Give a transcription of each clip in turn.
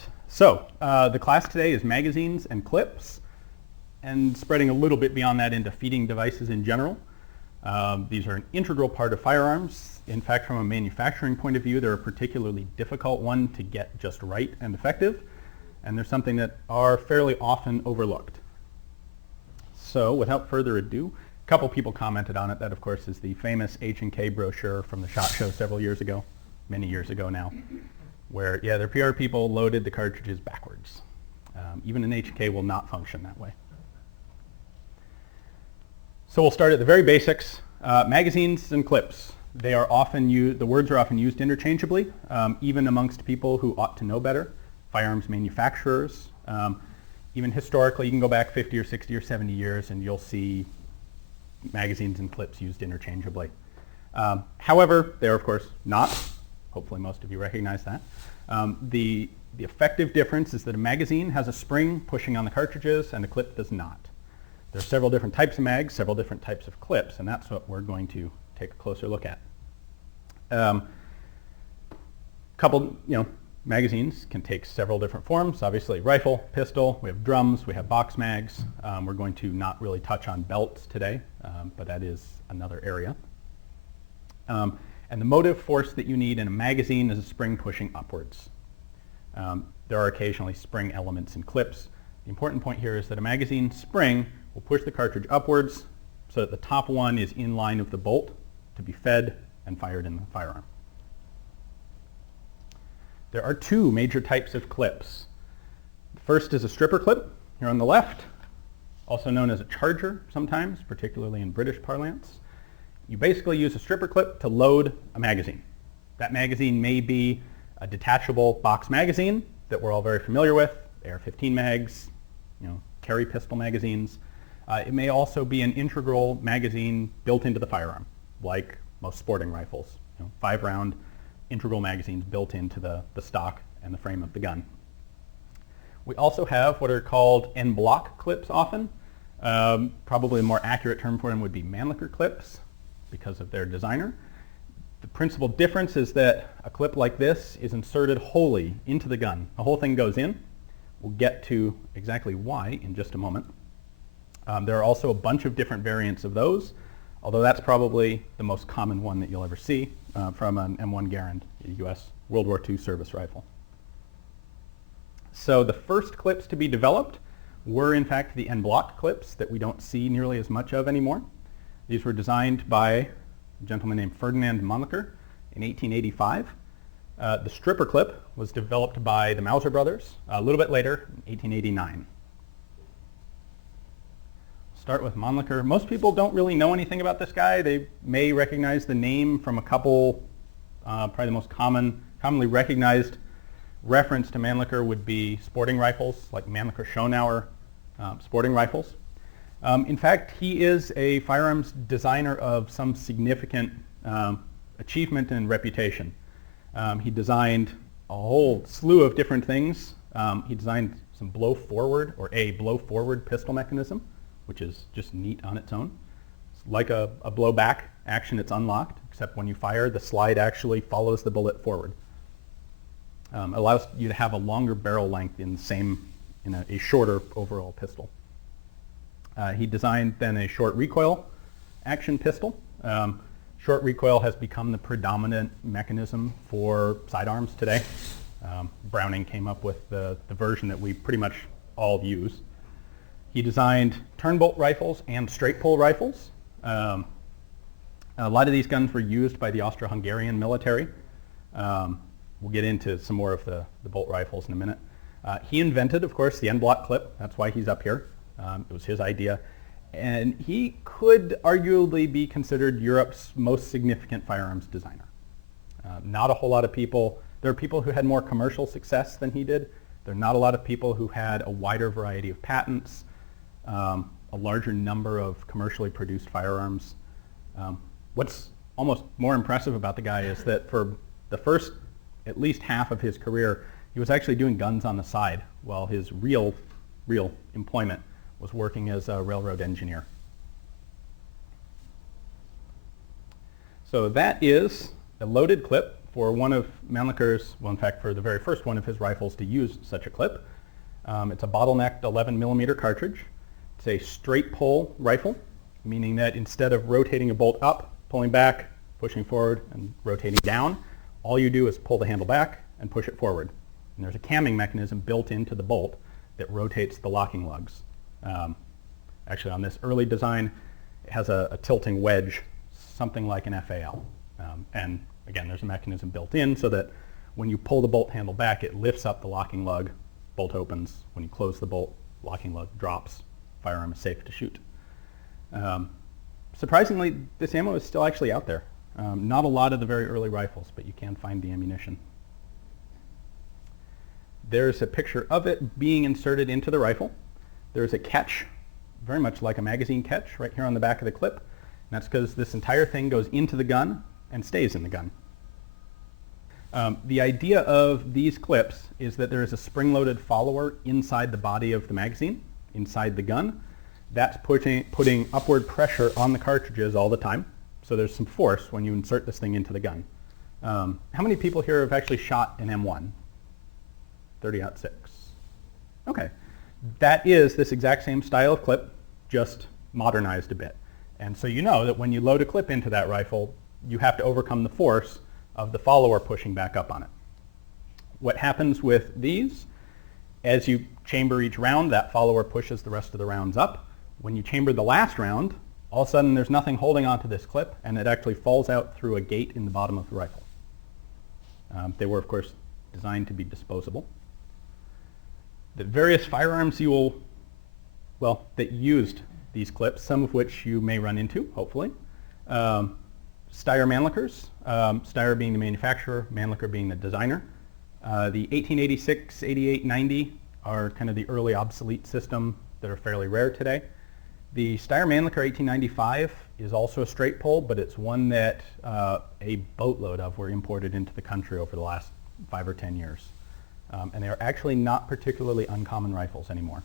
right. So the class today is magazines and clips, and spreading a little bit beyond that into feeding devices in general. These are an integral part of firearms. In fact, from a manufacturing point of view, they're a particularly difficult one to get just right and effective, and they're something that are fairly often overlooked. So without further ado, a couple people commented on it. That, of course, is the famous H&K brochure from the SHOT Show several years ago, many years ago now, where, yeah, their PR people loaded the cartridges backwards. Even an H&K will not function that way. So we'll start at the very basics. Magazines and clips. They are often used, the words are often used interchangeably, even amongst people who ought to know better, firearms manufacturers. Even historically, you can go back 50 or 60 or 70 years and you'll see magazines and clips used interchangeably. However, they're of course not. Hopefully most of you recognize that. The effective difference is that a magazine has a spring pushing on the cartridges and a clip does not. There are several different types of mags, several different types of clips, and that's what we're going to take a closer look at. Magazines can take several different forms. Obviously, rifle, pistol, we have drums, we have box mags. We're going to not really touch on belts today, but that is another area. And the motive force that you need in a magazine is a spring pushing upwards. There are occasionally spring elements in clips. The important point here is that a magazine spring will push the cartridge upwards so that the top one is in line with the bolt to be fed and fired in the firearm. There are two major types of clips. The first is a stripper clip here on the left, also known as a charger sometimes, particularly in British parlance. You basically use a stripper clip to load a magazine. That magazine may be a detachable box magazine that we're all very familiar with, AR-15 mags, carry pistol magazines. It may also be an integral magazine built into the firearm, like most sporting rifles, 5-round integral magazines built into the stock and the frame of the gun. We also have what are called en-bloc clips often. Probably a more accurate term for them would be Mannlicher clips because of their designer. The principal difference is that a clip like this is inserted wholly into the gun. The whole thing goes in. We'll get to exactly why in just a moment. There are also a bunch of different variants of those, although that's probably the most common one that you'll ever see from an M1 Garand, a U.S. World War II service rifle. So the first clips to be developed were in fact the en-bloc clips that we don't see nearly as much of anymore. These were designed by a gentleman named Ferdinand Mannlicher in 1885. The stripper clip was developed by the Mauser brothers a little bit later, in 1889. Start with Mannlicher. Most people don't really know anything about this guy. They may recognize the name from a couple, probably the most commonly recognized reference to Mannlicher would be sporting rifles, like Mannlicher Schonauer sporting rifles. In fact, he is a firearms designer of some significant achievement and reputation. He designed a whole slew of different things. He designed some blow forward, or a blow forward pistol mechanism, which is just neat on its own. It's like a blowback action. It's unlocked, except when you fire, the slide actually follows the bullet forward. Allows you to have a longer barrel length in a shorter overall pistol. He designed then a short recoil action pistol. Short recoil has become the predominant mechanism for sidearms today. Browning came up with the version that we pretty much all use. He designed turnbolt rifles and straight pull rifles. A lot of these guns were used by the Austro-Hungarian military. We'll get into some more of the bolt rifles in a minute. He invented, of course, the en-bloc clip. That's why he's up here. It was his idea. And he could arguably be considered Europe's most significant firearms designer. Not a whole lot of people. There are people who had more commercial success than he did. There are not a lot of people who had a wider variety of patents, a larger number of commercially produced firearms. What's almost more impressive about the guy is that for the first at least half of his career, he was actually doing guns on the side while his real employment was working as a railroad engineer. So that is a loaded clip for one of Mannlicher's, well, in fact, for the very first one of his rifles to use such a clip. It's a bottlenecked 11 millimeter cartridge. It's a straight pull rifle, meaning that instead of rotating a bolt up, pulling back, pushing forward, and rotating down, all you do is pull the handle back and push it forward. And there's a camming mechanism built into the bolt that rotates the locking lugs. Actually, on this early design, it has a tilting wedge, something like an FAL. And again, there's a mechanism built in so that when you pull the bolt handle back, it lifts up the locking lug, bolt opens. When you close the bolt, locking lug drops, firearm is safe to shoot. Surprisingly, this ammo is still actually out there. Not a lot of the very early rifles, but you can find the ammunition. There's a picture of it being inserted into the rifle. There's a catch, very much like a magazine catch, right here on the back of the clip. And that's because this entire thing goes into the gun and stays in the gun. The idea of these clips is that there is a spring-loaded follower inside the body of the magazine, inside the gun. That's putting upward pressure on the cartridges all the time. So there's some force when you insert this thing into the gun. How many people here have actually shot an M1? 30-06. Okay. That is this exact same style of clip, just modernized a bit. And so you know that when you load a clip into that rifle, you have to overcome the force of the follower pushing back up on it. What happens with these, as you chamber each round, that follower pushes the rest of the rounds up. When you chamber the last round, all of a sudden there's nothing holding onto this clip, and it actually falls out through a gate in the bottom of the rifle. They were, of course, designed to be disposable. The various firearms that used these clips, some of which you may run into, hopefully. Steyr Mannlichers, Steyr being the manufacturer, Mannlicher being the designer. The 1886, 88, 90 are kind of the early obsolete system that are fairly rare today. The Steyr Mannlicher 1895 is also a straight pull, but it's one that a boatload of were imported into the country over the last 5 or 10 years. And they are actually not particularly uncommon rifles anymore.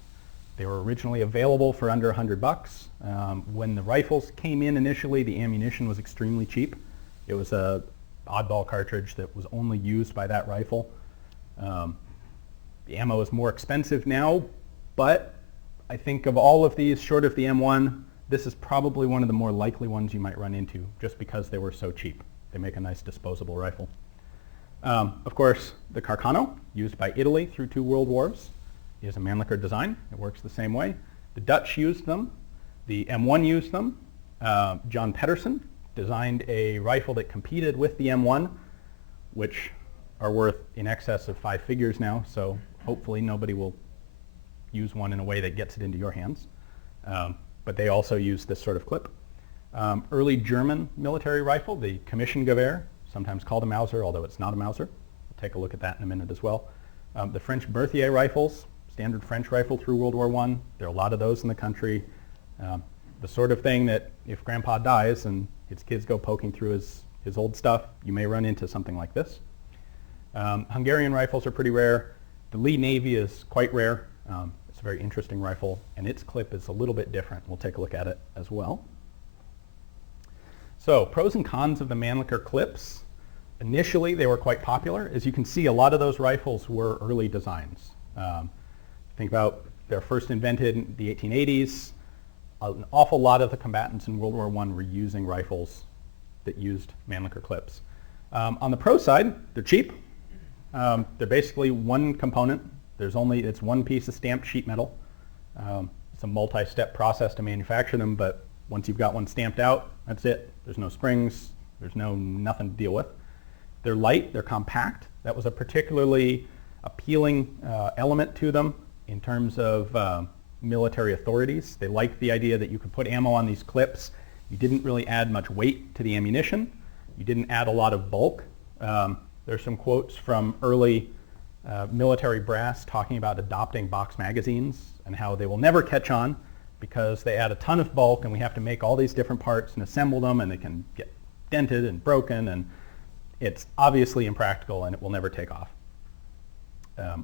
They were originally available for under $100. When the rifles came in initially, the ammunition was extremely cheap. It was a oddball cartridge that was only used by that rifle. The ammo is more expensive now, but I think of all of these, short of the M1, this is probably one of the more likely ones you might run into, just because they were so cheap. They make a nice disposable rifle. Of course, the Carcano, used by Italy through 2 world wars, is a Mannlicher design. It works the same way. The Dutch used them. The M1 used them. John Pedersen designed a rifle that competed with the M1, which are worth in excess of 5 figures now, so hopefully nobody will use one in a way that gets it into your hands. But they also use this sort of clip. Early German military rifle, the Commissiongewehr, sometimes called a Mauser, although it's not a Mauser. We'll take a look at that in a minute as well. The French Berthier rifles, standard French rifle through World War I. There are a lot of those in the country. The sort of thing that if Grandpa dies and his kids go poking through his old stuff, you may run into something like this. Hungarian rifles are pretty rare. The Lee Navy is quite rare. It's a very interesting rifle, and its clip is a little bit different. We'll take a look at it as well. So, pros and cons of the Mannlicher clips. Initially, they were quite popular. As you can see, a lot of those rifles were early designs. Think about they're first invented in the 1880s. An awful lot of the combatants in World War I were using rifles that used Mannlicher clips. On the pro side, they're cheap. They're basically one component. It's one piece of stamped sheet metal. It's a multi-step process to manufacture them, but once you've got one stamped out, that's it. There's no springs. There's nothing to deal with. They're light. They're compact. That was a particularly appealing element to them in terms of military authorities. They liked the idea that you could put ammo on these clips. You didn't really add much weight to the ammunition. You didn't add a lot of bulk. There's some quotes from early military brass talking about adopting box magazines and how they will never catch on because they add a ton of bulk and we have to make all these different parts and assemble them, and they can get dented and broken, and it's obviously impractical and it will never take off.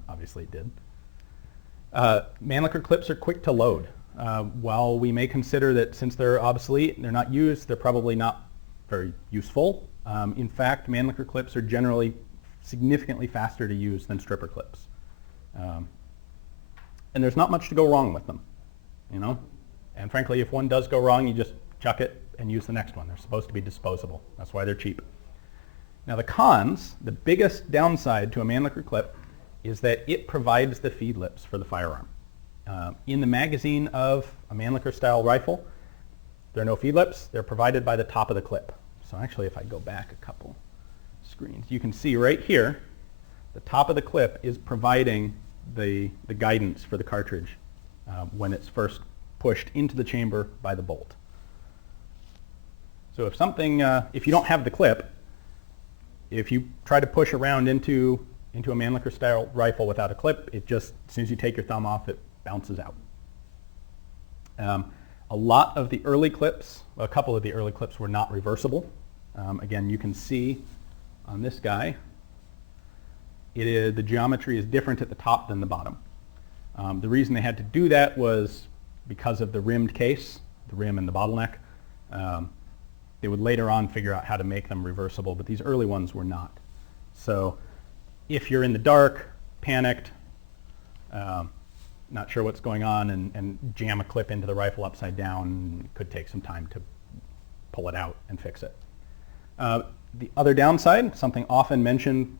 Obviously it did. Mannlicher clips are quick to load. While we may consider that since they're obsolete and they're not used, they're probably not very useful. In fact, Mannlicher clips are generally significantly faster to use than stripper clips. And there's not much to go wrong with them, you know? And frankly, if one does go wrong, you just chuck it and use the next one. They're supposed to be disposable. That's why they're cheap. Now the cons, the biggest downside to a Mannlicher clip is that it provides the feed lips for the firearm. In the magazine of a Mannlicher style rifle, there are no feed lips. They're provided by the top of the clip. So actually, if I go back a couple screens, you can see right here, the top of the clip is providing the guidance for the cartridge when it's first pushed into the chamber by the bolt. So if something, if you don't have the clip, if you try to push around into a Mannlicher style rifle without a clip, it just, as soon as you take your thumb off, it bounces out. A lot of the early clips, a couple of the early clips were not reversible. Again, you can see on this guy, the geometry is different at the top than the bottom. The reason they had to do that was because of the rimmed case, the rim and the bottleneck. They would later on figure out how to make them reversible, but these early ones were not. So if you're in the dark, panicked, not sure what's going on, and jam a clip into the rifle upside down, it could take some time to pull it out and fix it. The other downside, something often mentioned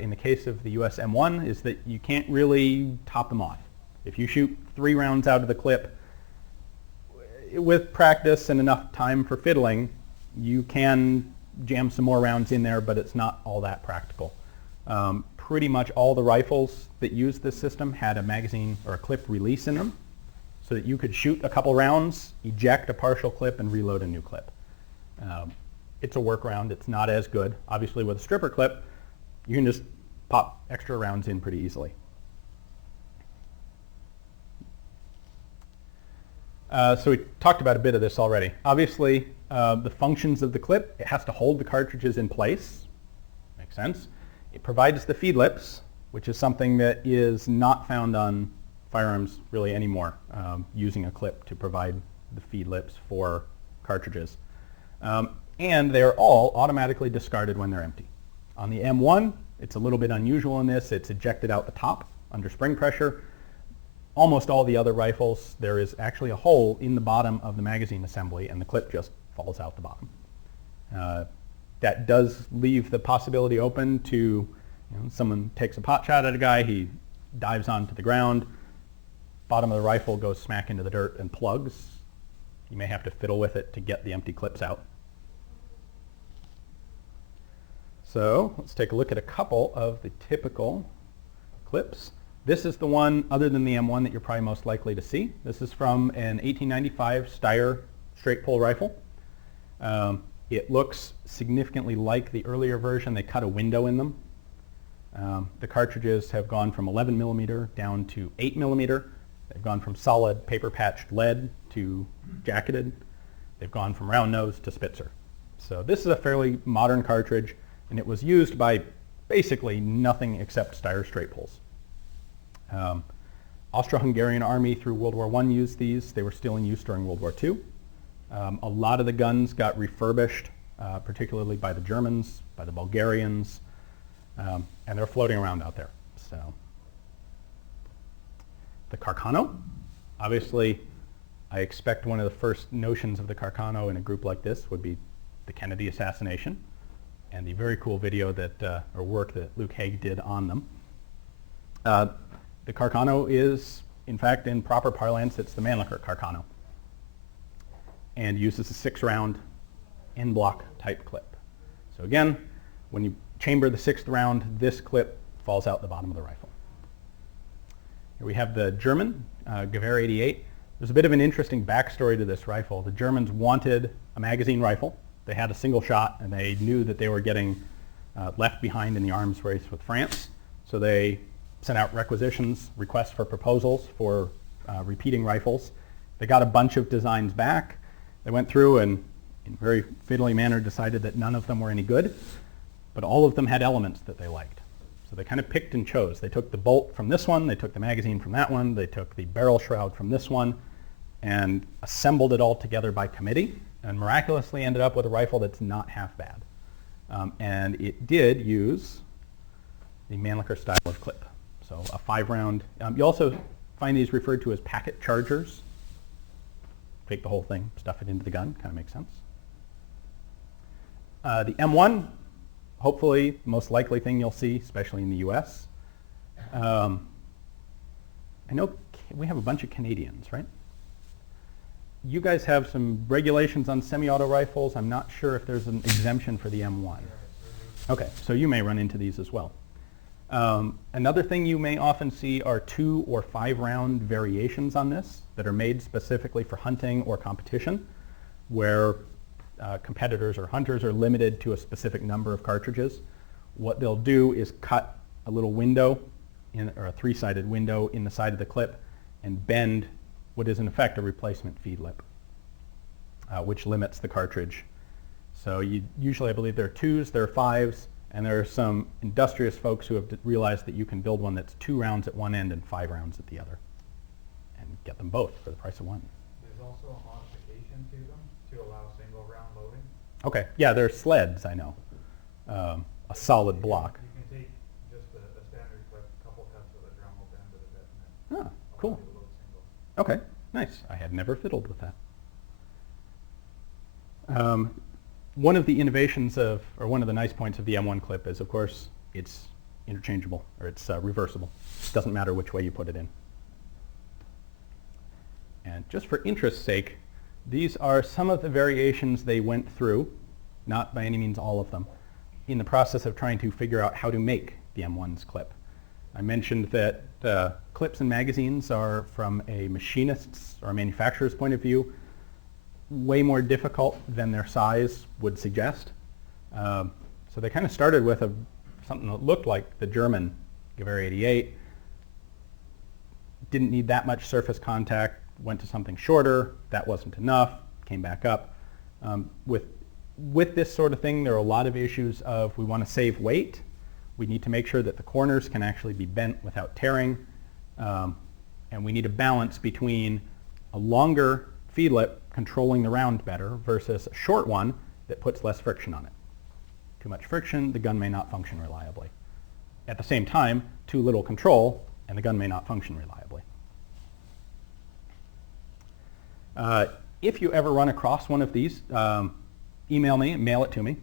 in the case of the US M1, is that you can't really top them off. If you shoot 3 rounds out of the clip, with practice and enough time for fiddling, you can jam some more rounds in there, but it's not all that practical. Pretty much all the rifles that used this system had a magazine or a clip release in them, so that you could shoot a couple rounds, eject a partial clip, and reload a new clip. It's a workaround. It's not as good. Obviously, with a stripper clip, you can just pop extra rounds in pretty easily. So we talked about a bit of this already. Obviously, the functions of the clip, it has to hold the cartridges in place. Makes sense. It provides the feed lips, which is something that is not found on firearms really anymore, using a clip to provide the feed lips for cartridges. And they're all automatically discarded when they're empty. On the M1, it's a little bit unusual in this. It's ejected out the top under spring pressure. Almost all the other rifles, there is actually a hole in the bottom of the magazine assembly, and the clip just falls out the bottom. That does leave the possibility open to, you know, someone takes a pot shot at a guy, he dives onto the ground, bottom of the rifle goes smack into the dirt and plugs. You may have to fiddle with it to get the empty clips out. So let's take a look at a couple of the typical clips. This is the one, other than the M1, that you're probably most likely to see. This is from an 1895 Steyr straight pull rifle. It looks significantly like the earlier version. They cut a window in them. The cartridges have gone from 11 millimeter down to 8 millimeter. They've gone from solid paper patched lead to jacketed. They've gone from round nose to Spitzer. So this is a fairly modern cartridge, and it was used by basically nothing except Steyr straight pulls. Austro-Hungarian army through World War I used these. They were still in use during World War II. A lot of the guns got refurbished, particularly by the Germans, by the Bulgarians, and they're floating around out there. So, the Carcano, obviously, I expect one of the first notions of the Carcano in a group like this would be the Kennedy assassination, and the very cool video that, or work that Luke Haig did on them. The Carcano is, in fact, in proper parlance, it's the Mannlicher Carcano, and uses a 6-round en-bloc type clip. So again, when you chamber the 6th round, this clip falls out the bottom of the rifle. Here we have the German Gewehr 88. There's a bit of an interesting backstory to this rifle. The Germans wanted a magazine rifle. They had a single shot, and they knew that they were getting left behind in the arms race with France. So they sent out requisitions, requests for proposals for repeating rifles. They got a bunch of designs back. They went through and, in a very fiddly manner, decided that none of them were any good, but all of them had elements that they liked. So they kind of picked and chose. They took the bolt from this one, they took the magazine from that one, they took the barrel shroud from this one, and assembled it all together by committee, and miraculously ended up with a rifle that's not half bad. And it did use the Mannlicher style of clip. So a 5-round. You also find these referred to as packet chargers. Take the whole thing, stuff it into the gun, kind of makes sense. The M1, hopefully, most likely thing you'll see, especially in the US. I know we have a bunch of Canadians, right? You guys have some regulations on semi-auto rifles. I'm not sure if there's an exemption for the M1. Okay, so you may run into these as well. Another thing you may often see are 2 or 5-round variations on this that are made specifically for hunting or competition, where competitors or hunters are limited to a specific number of cartridges. What they'll do is cut a little window, or a 3-sided window in the side of the clip, and bend what is in effect a replacement feed lip, which limits the cartridge. So usually I believe there are 2s, there are 5s, and there are some industrious folks who have realized that you can build one that's 2 rounds at one end and 5 rounds at the other, and get them both for the price of one. There's also a modification to them to allow single round loading. Okay, yeah, they're sleds, I know. A solid block. You can take just a standard clip, a couple cuts with a Dremel bend with a detonate. Ah, cool. Load single. Okay, nice. I had never fiddled with that. One of the innovations of, or one of the nice points of the M1 clip is, of course, it's interchangeable, or it's reversible. Doesn't matter which way you put it in. And just for interest's sake, these are some of the variations they went through, not by any means all of them, in the process of trying to figure out how to make the M1's clip. I mentioned that clips and magazines are, from a machinist's or a manufacturer's point of view, way more difficult than their size would suggest. So they kind of started with something that looked like the German Gewehr 88. Didn't need that much surface contact, went to something shorter. That wasn't enough, came back up. With this sort of thing, there are a lot of issues of we want to save weight. We need to make sure that the corners can actually be bent without tearing. And we need a balance between a longer feed lip controlling the round better versus a short one that puts less friction on it. Too much friction, the gun may not function reliably. At the same time, too little control, and the gun may not function reliably. If you ever run across one of these, email me and mail it to me.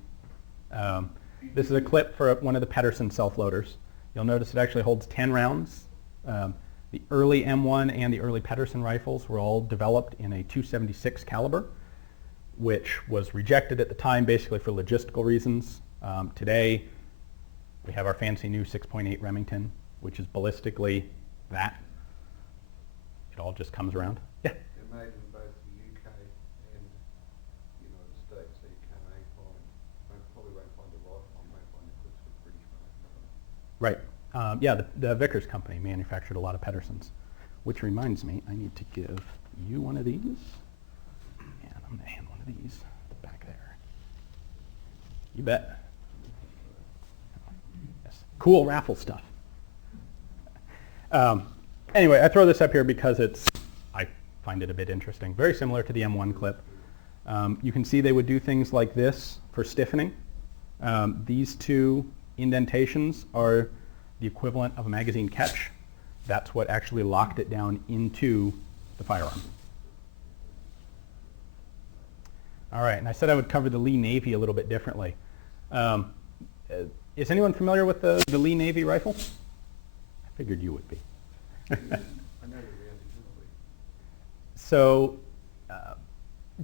This is a clip for one of the Pedersen self-loaders. You'll notice it actually holds 10 rounds. The early M1 and the early Pedersen rifles were all developed in a .276 caliber, which was rejected at the time basically for logistical reasons. Today, we have our fancy new 6.8 Remington, which is ballistically that. It all just comes around. Yeah? They're made in both the UK and the United States, so you can aim for them. I probably won't find a rifle, you might find a clips with British manufacturer. Right. Yeah, the Vickers company manufactured a lot of Pedersens, which reminds me, I need to give you one of these, and I'm going to hand one of these back there. You bet. Yes. Cool raffle stuff. Anyway, I throw this up here because I find it a bit interesting. Very similar to the M1 clip. You can see they would do things like this for stiffening. These two indentations are the equivalent of a magazine catch. That's what actually locked it down into the firearm. All right, and I said I would cover the Lee Navy a little bit differently. Is anyone familiar with the Lee Navy rifle? I figured you would be. I know you're really. So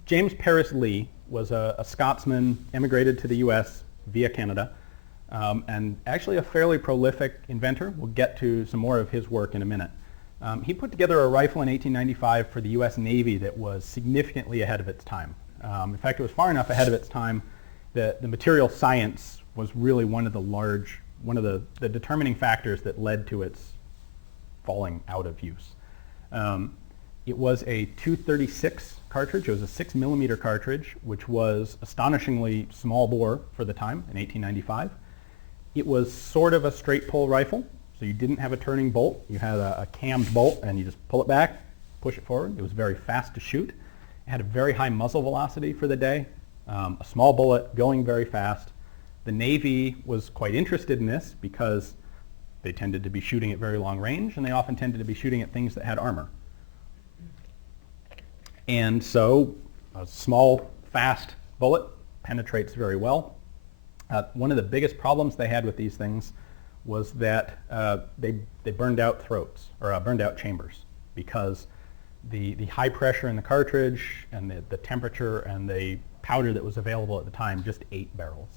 James Paris Lee was a Scotsman, emigrated to the US via Canada, and actually a fairly prolific inventor. We'll get to some more of his work in a minute. He put together a rifle in 1895 for the US Navy that was significantly ahead of its time. In fact, it was far enough ahead of its time that the material science was really one of the determining factors that led to its falling out of use. It was a .236 cartridge. It was a 6mm cartridge, which was astonishingly small bore for the time in 1895. It was sort of a straight pull rifle, so you didn't have a turning bolt. You had a cammed bolt, and you just pull it back, push it forward. It was very fast to shoot. It had a very high muzzle velocity for the day, a small bullet going very fast. The Navy was quite interested in this because they tended to be shooting at very long range, and they often tended to be shooting at things that had armor. And so a small, fast bullet penetrates very well. One of the biggest problems they had with these things was that they burned out throats, or burned out chambers, because the high pressure in the cartridge and the temperature and the powder that was available at the time just ate barrels.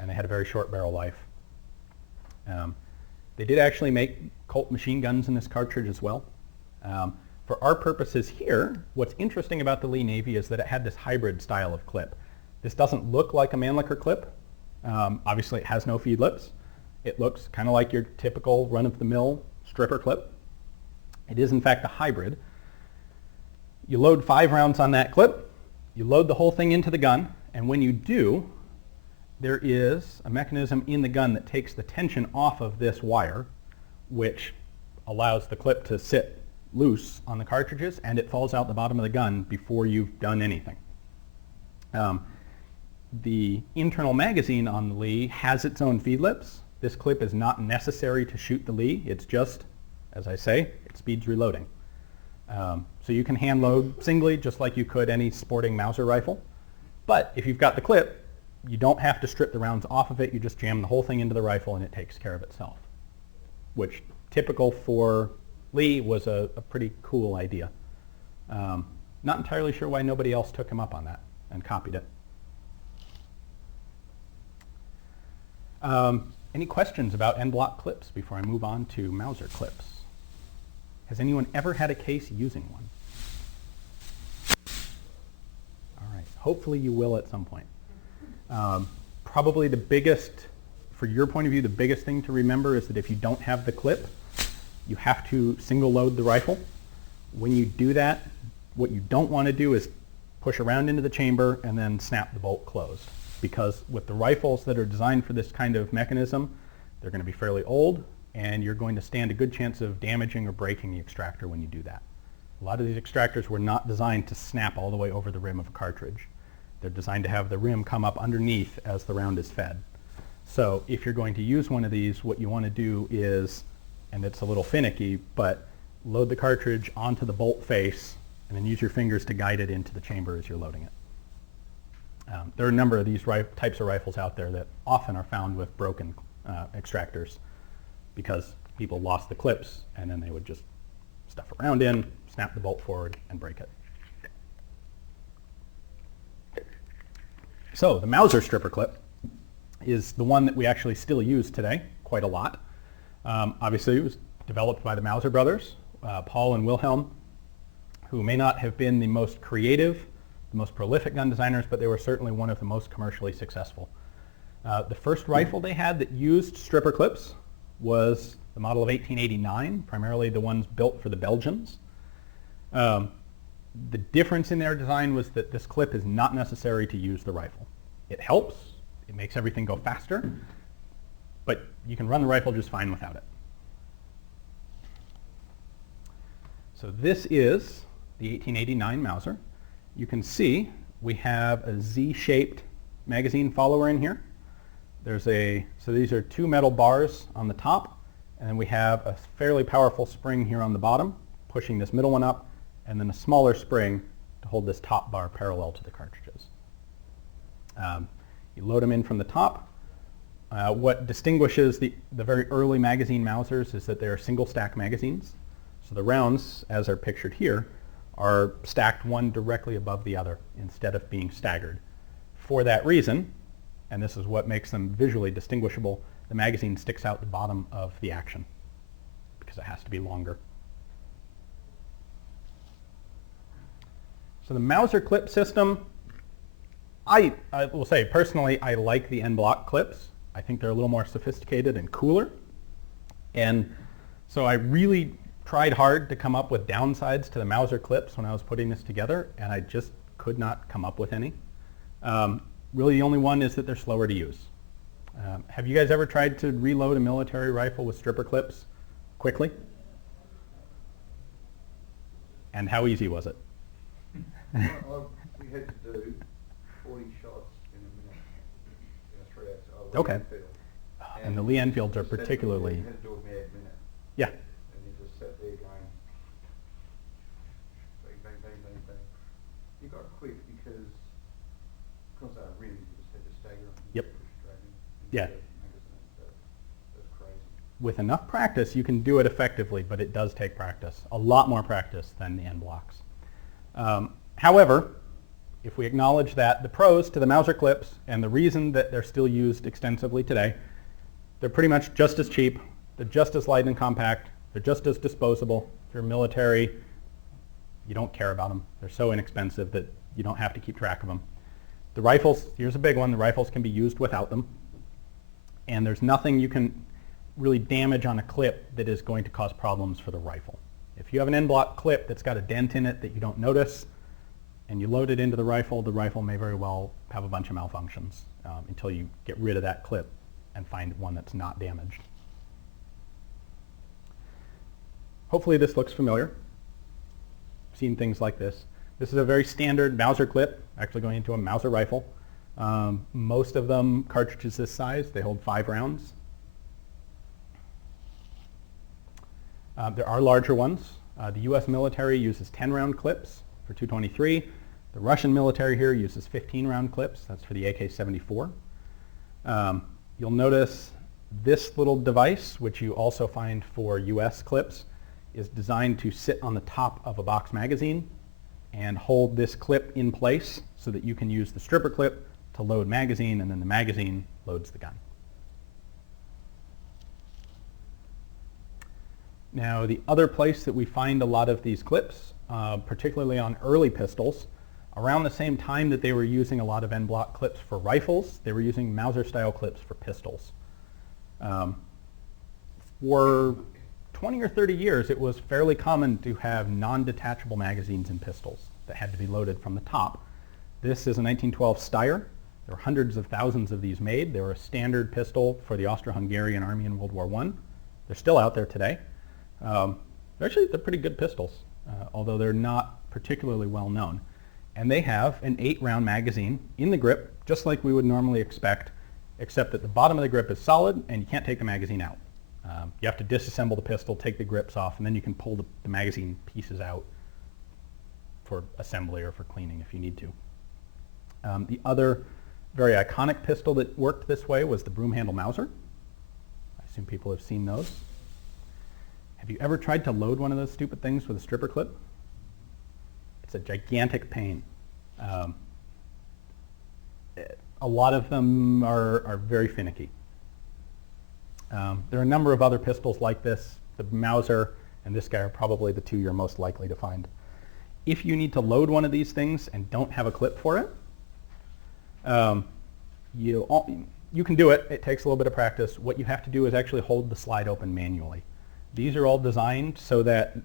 And they had a very short barrel life. They did actually make Colt machine guns in this cartridge as well. For our purposes here, what's interesting about the Lee Navy is that it had this hybrid style of clip. This doesn't look like a Mannlicher clip. Obviously, it has no feed lips. It looks kind of like your typical run-of-the-mill stripper clip. It is, in fact, a hybrid. You load 5 rounds on that clip. You load the whole thing into the gun, and when you do, there is a mechanism in the gun that takes the tension off of this wire, which allows the clip to sit loose on the cartridges, and it falls out the bottom of the gun before you've done anything. The internal magazine on the Lee has its own feed lips. This clip is not necessary to shoot the Lee. It's just, as I say, it speeds reloading. So you can hand load singly just like you could any sporting Mauser rifle. But if you've got the clip, you don't have to strip the rounds off of it. You just jam the whole thing into the rifle and it takes care of itself, which typical for Lee was a pretty cool idea. Not entirely sure why nobody else took him up on that and copied it. Any questions about en-bloc clips before I move on to Mauser clips? Has anyone ever had a case using one? All right, hopefully you will at some point. Probably the biggest, for your point of view, the biggest thing to remember is that if you don't have the clip, you have to single load the rifle. When you do that, what you don't want to do is push around into the chamber and then snap the bolt closed. Because with the rifles that are designed for this kind of mechanism, they're going to be fairly old, and you're going to stand a good chance of damaging or breaking the extractor when you do that. A lot of these extractors were not designed to snap all the way over the rim of a cartridge. They're designed to have the rim come up underneath as the round is fed. So if you're going to use one of these, what you want to do is, and it's a little finicky, but load the cartridge onto the bolt face and then use your fingers to guide it into the chamber as you're loading it. There are a number of these types of rifles out there that often are found with broken extractors because people lost the clips and then they would just stuff a round in, snap the bolt forward, and break it. So the Mauser stripper clip is the one that we actually still use today quite a lot. Obviously, it was developed by the Mauser brothers, Paul and Wilhelm, who may not have been the most creative, the most prolific gun designers, but they were certainly one of the most commercially successful. The first rifle they had that used stripper clips was the model of 1889, primarily the ones built for the Belgians. The difference in their design was that this clip is not necessary to use the rifle. It helps, it makes everything go faster, but you can run the rifle just fine without it. So this is the 1889 Mauser. You can see we have a Z-shaped magazine follower in here. So these are 2 metal bars on the top, and then we have a fairly powerful spring here on the bottom, pushing this middle one up, and then a smaller spring to hold this top bar parallel to the cartridges. You load them in from the top. What distinguishes the very early magazine Mausers is that they are single stack magazines. So the rounds, as are pictured here, are stacked one directly above the other instead of being staggered. For that reason, and this is what makes them visually distinguishable, the magazine sticks out the bottom of the action because it has to be longer. So the Mauser clip system, I will say personally I like the en-bloc clips. I think they're a little more sophisticated and cooler. And so I really tried hard to come up with downsides to the Mauser clips when I was putting this together, and I just could not come up with any. Really the only one is that they're slower to use. Have you guys ever tried to reload a military rifle with stripper clips quickly? And how easy was it? We had to do 40 shots in a minute in a 3-hour. Okay. Enfield. And the Lee Enfields are just had to- particularly, It had to do with me at minute. yeah, And you just sat there going, bang, bang, bang, bang, bang. You got quick because they were rims, you just had to stagger them. Yep. Push straight in. Yeah. That's crazy. with enough practice, you can do it effectively, but it does take practice, a lot more practice than the en-blocs. However, if we acknowledge that the pros to the Mauser clips and the reason that they're still used extensively today, they're pretty much just as cheap, they're just as light and compact, they're just as disposable. If you're military, you don't care about them. They're so inexpensive that you don't have to keep track of them. The rifles, here's a big one, the rifles can be used without them. And there's nothing you can really damage on a clip that is going to cause problems for the rifle. If you have an en-bloc clip that's got a dent in it that you don't notice, and you load it into the rifle may very well have a bunch of malfunctions until you get rid of that clip and find one that's not damaged. Hopefully this looks familiar. Seen things like this. This is a very standard Mauser clip, actually going into a Mauser rifle. Most of them cartridges this size. They hold 5 rounds. There are larger ones. The US military uses 10-round clips for 223. The Russian military here uses 15-round clips. That's for the AK-74. You'll notice this little device, which you also find for US clips, is designed to sit on the top of a box magazine and hold this clip in place so that you can use the stripper clip to load magazine, and then the magazine loads the gun. Now, the other place that we find a lot of these clips, particularly on early pistols, around the same time that they were using a lot of en-bloc clips for rifles, they were using Mauser-style clips for pistols. For 20 or 30 years, it was fairly common to have non-detachable magazines in pistols that had to be loaded from the top. This is a 1912 Steyr. There were hundreds of thousands of these made. They were a standard pistol for the Austro-Hungarian army in World War I. They're still out there today. They're pretty good pistols, although they're not particularly well known. And they have an 8-round magazine in the grip, just like we would normally expect, except that the bottom of the grip is solid and you can't take the magazine out. You have to disassemble the pistol, take the grips off, and then you can pull the magazine pieces out for assembly or for cleaning if you need to. The other very iconic pistol that worked this way was the broom handle Mauser. I assume people have seen those. Have you ever tried to load one of those stupid things with a stripper clip? It's a gigantic pain. A lot of them are very finicky. There are a number of other pistols like this. The Mauser and this guy are probably the two you're most likely to find. If you need to load one of these things and don't have a clip for it, you can do it. It takes a little bit of practice. What you have to do is actually hold the slide open manually. These are all designed so that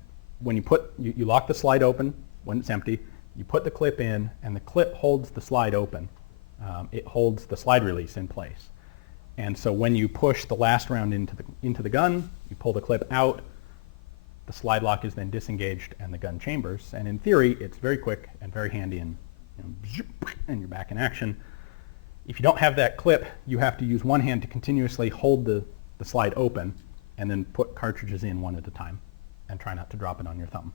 when you lock the slide open when it's empty, you put the clip in, and the clip holds the slide open. It holds the slide release in place. And so when you push the last round into the gun, you pull the clip out, the slide lock is then disengaged and the gun chambers. And in theory, it's very quick and very handy, and you're back in action. If you don't have that clip, you have to use one hand to continuously hold the slide open and then put cartridges in one at a time and try not to drop it on your thumb.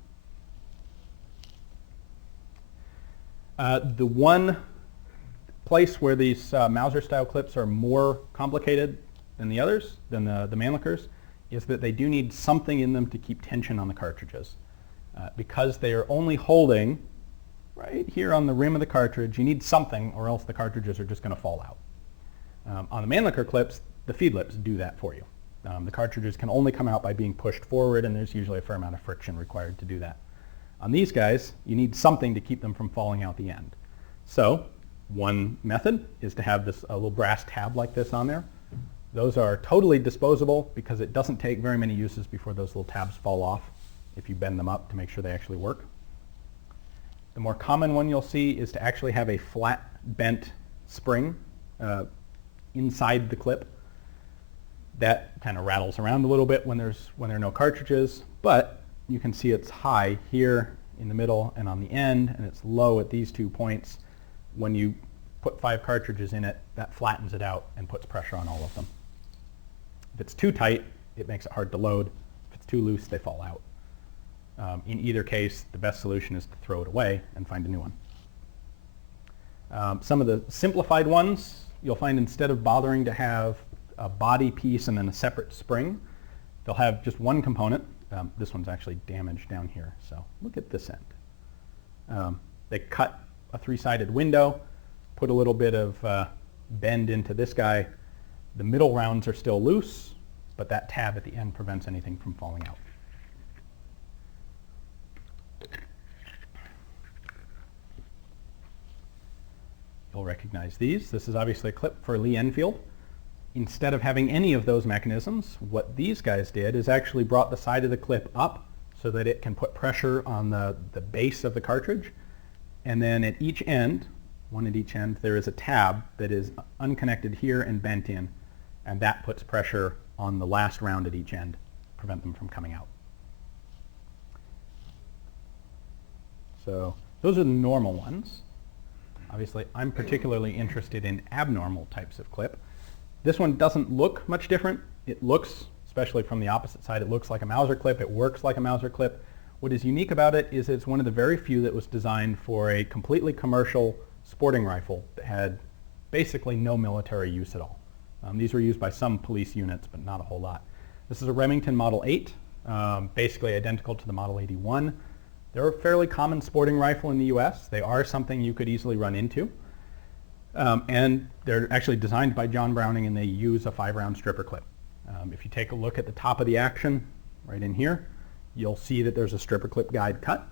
The one place where these Mauser-style clips are more complicated than the others, than the Mannlichers, is that they do need something in them to keep tension on the cartridges. Because they are only holding right here on the rim of the cartridge, you need something, or else the cartridges are just going to fall out. On the Mannlicher clips, the feed lips do that for you. The cartridges can only come out by being pushed forward, and there's usually a fair amount of friction required to do that. On these guys, you need something to keep them from falling out the end. So one method is to have a little brass tab like this on there. Those are totally disposable because it doesn't take very many uses before those little tabs fall off if you bend them up to make sure they actually work. The more common one you'll see is to actually have a flat bent spring inside the clip. That kind of rattles around a little bit when there are no cartridges, but you can see it's high here in the middle and on the end, and it's low at these 2 points. When you put 5 cartridges in it, that flattens it out and puts pressure on all of them. If it's too tight, it makes it hard to load. If it's too loose, they fall out. In either case, the best solution is to throw it away and find a new one. Some of the simplified ones, you'll find instead of bothering to have a body piece and then a separate spring, they'll have just one component. This one's actually damaged down here, so look at this end. They cut a 3-sided window, put a little bit of bend into this guy. The middle rounds are still loose, but that tab at the end prevents anything from falling out. You'll recognize these. This is obviously a clip for Lee Enfield. Instead of having any of those mechanisms, what these guys did is actually brought the side of the clip up so that it can put pressure on the base of the cartridge. And then at each end, one at each end, there is a tab that is unconnected here and bent in. And that puts pressure on the last round at each end to prevent them from coming out. So those are the normal ones. Obviously, I'm particularly interested in abnormal types of clip. This one doesn't look much different. It looks, especially from the opposite side, it looks like a Mauser clip. It works like a Mauser clip. What is unique about it is it's one of the very few that was designed for a completely commercial sporting rifle that had basically no military use at all. These were used by some police units, but not a whole lot. This is a Remington Model 8, basically identical to the Model 81. They're a fairly common sporting rifle in the US. They are something you could easily run into. And they're actually designed by John Browning, and they use a 5-round stripper clip. If you take a look at the top of the action, right in here, you'll see that there's a stripper clip guide cut.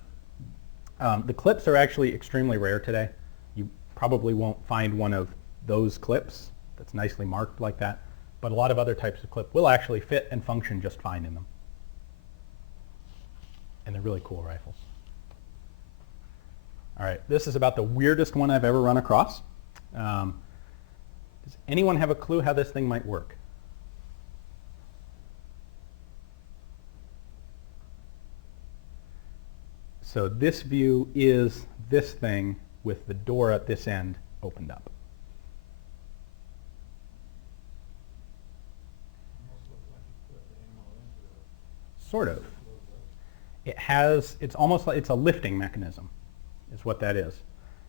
The clips are actually extremely rare today. You probably won't find one of those clips that's nicely marked like that, but a lot of other types of clip will actually fit and function just fine in them. And they're really cool rifles. All right, this is about the weirdest one I've ever run across. Does anyone have a clue how this thing might work? So this view is this thing with the door at this end opened up. Sort of. It's almost like it's a lifting mechanism, is what that is.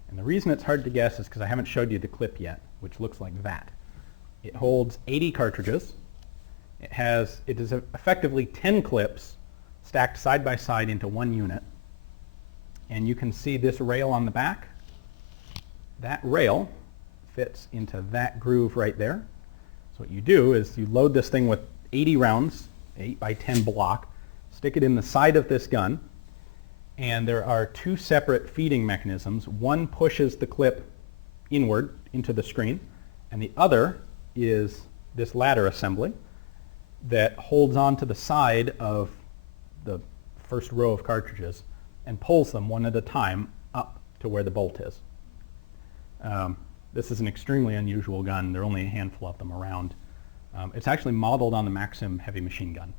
And the reason it's hard to guess is because I haven't showed you the clip yet, which looks like that. It holds 80 cartridges. It is effectively 10 clips stacked side by side into one unit. And you can see this rail on the back. That rail fits into that groove right there. So what you do is you load this thing with 80 rounds, 8 by 10 block, stick it in the side of this gun, and there are 2 separate feeding mechanisms. One pushes the clip inward into the screen, and the other is this ladder assembly that holds onto the side of the first row of cartridges and pulls them one at a time up to where the bolt is. This is an extremely unusual gun. There are only a handful of them around. It's actually modeled on the Maxim heavy machine gun.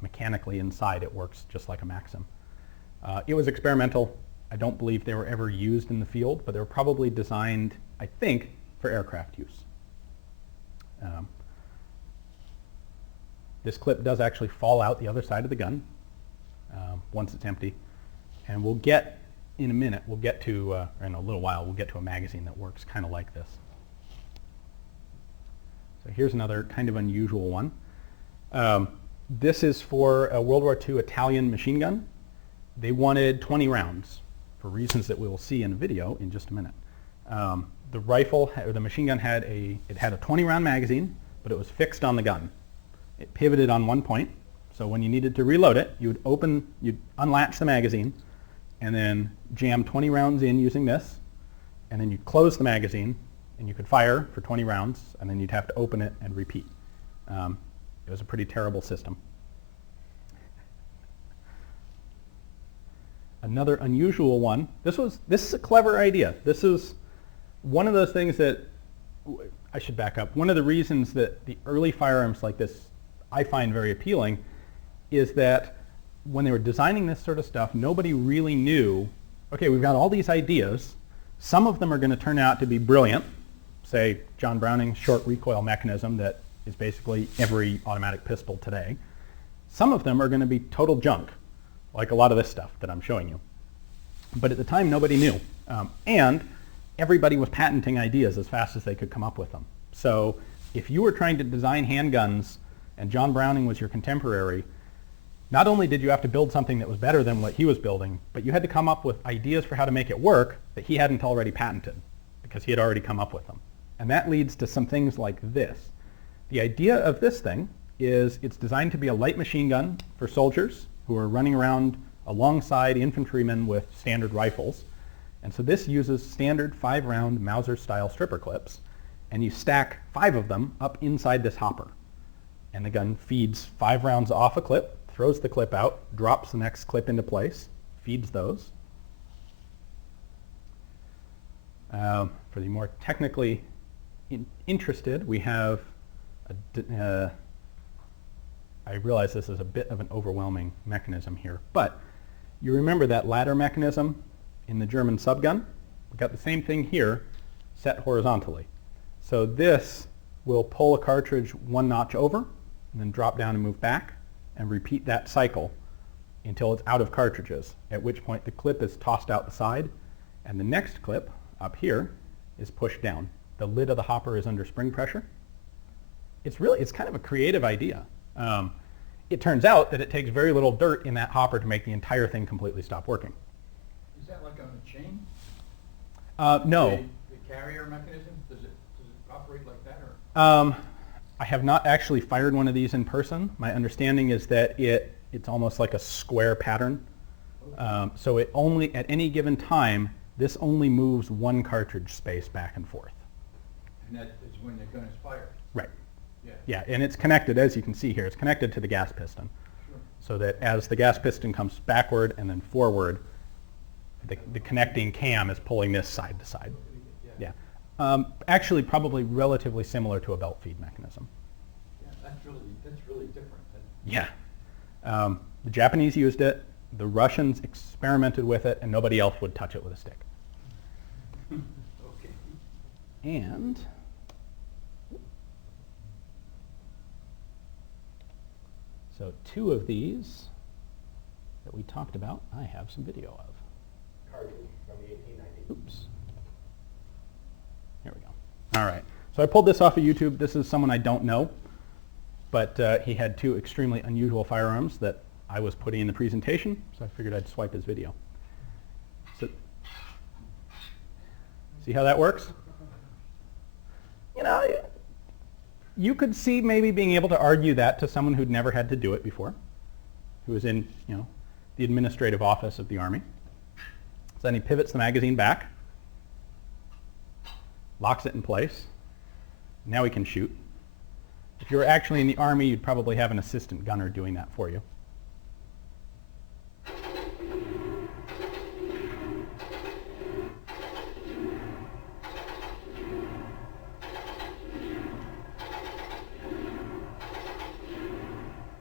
Mechanically inside it works just like a Maxim. It was experimental. I don't believe they were ever used in the field, but they were probably designed, I think, for aircraft use. This clip does actually fall out the other side of the gun once it's empty. And we'll get, in a minute, or in a little while, we'll get to a magazine that works kind of like this. So here's another kind of unusual one. This is for a World War II Italian machine gun. They wanted 20 rounds for reasons that we will see in a video in just a minute. The rifle, or the machine gun, had a 20-round magazine, but it was fixed on the gun. It pivoted on one point, so when you needed to reload it, you'd unlatch the magazine, and then jam 20 rounds in using this, and then you'd close the magazine, and you could fire for 20 rounds, and then you'd have to open it and repeat. It was a pretty terrible system. Another unusual one. This is a clever idea. This is one of those things that I should back up. One of the reasons that the early firearms like this I find very appealing is that when they were designing this sort of stuff, nobody really knew, okay, we've got all these ideas. Some of them are going to turn out to be brilliant, say John Browning's short recoil mechanism that is basically every automatic pistol today. Some of them are going to be total junk, like a lot of this stuff that I'm showing you. But at the time, nobody knew. And everybody was patenting ideas as fast as they could come up with them. So if you were trying to design handguns and John Browning was your contemporary, not only did you have to build something that was better than what he was building, but you had to come up with ideas for how to make it work that he hadn't already patented, because he had already come up with them. And that leads to some things like this. The idea of this thing is it's designed to be a light machine gun for soldiers who are running around alongside infantrymen with standard rifles. And so this uses standard 5-round Mauser style stripper clips, and you stack 5 of them up inside this hopper. And the gun feeds 5 rounds off a clip, throws the clip out, drops the next clip into place, feeds those. For the more technically interested, we have I realize this is a bit of an overwhelming mechanism here, but you remember that ladder mechanism in the German subgun? We've got the same thing here set horizontally. So this will pull a cartridge 1 notch over and then drop down and move back and repeat that cycle until it's out of cartridges, at which point the clip is tossed out the side and the next clip up here is pushed down. The lid of the hopper is under spring pressure. It's kind of a creative idea. It turns out that it takes very little dirt in that hopper to make the entire thing completely stop working. Is that like on a chain? No. The carrier mechanism, does it operate like that? Or? I have not actually fired one of these in person. My understanding is that it's almost like a square pattern. So it only, at any given time, this only moves 1 cartridge space back and forth. And that is when the gun is fired? Right. Yeah. Yeah, and it's connected, as you can see here, it's connected to the gas piston. Sure. So that as the gas piston comes backward and then forward, the connecting cam is pulling this side to side. Yeah. Yeah. Actually, probably relatively similar to a belt feed mechanism. Yeah, that's really different. Yeah. The Japanese used it, the Russians experimented with it, and nobody else would touch it with a stick. Okay. And so 2 of these that we talked about, I have some video of. Cartridge from the 1890s. Oops. Here we go. All right. So I pulled this off of YouTube. This is someone I don't know, but he had 2 extremely unusual firearms that I was putting in the presentation, so I figured I'd swipe his video. So, see how that works? You know, you could see maybe being able to argue that to someone who'd never had to do it before, who was in, the administrative office of the Army. So then he pivots the magazine back, locks it in place. Now he can shoot. If you were actually in the Army, you'd probably have an assistant gunner doing that for you.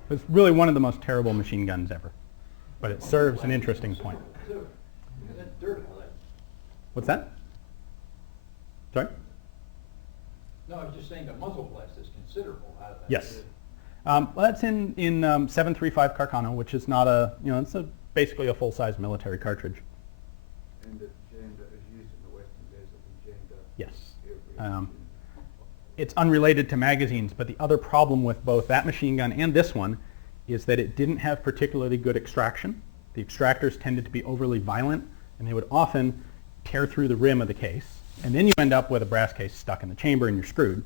It's really one of the most terrible machine guns ever, but it serves an interesting point. That dirt on that. What's that? Sorry? No, I was just saying the muzzle blast is considerable out of that. Yes. Well, that's in 735 Carcano, which is not it's basically a full-size military cartridge. And it's jammed, it's used in the Western desert and jammed up. Yes. It's unrelated to magazines, but the other problem with both that machine gun and this one is that it didn't have particularly good extraction. The extractors tended to be overly violent, and they would often tear through the rim of the case, and then you end up with a brass case stuck in the chamber and you're screwed.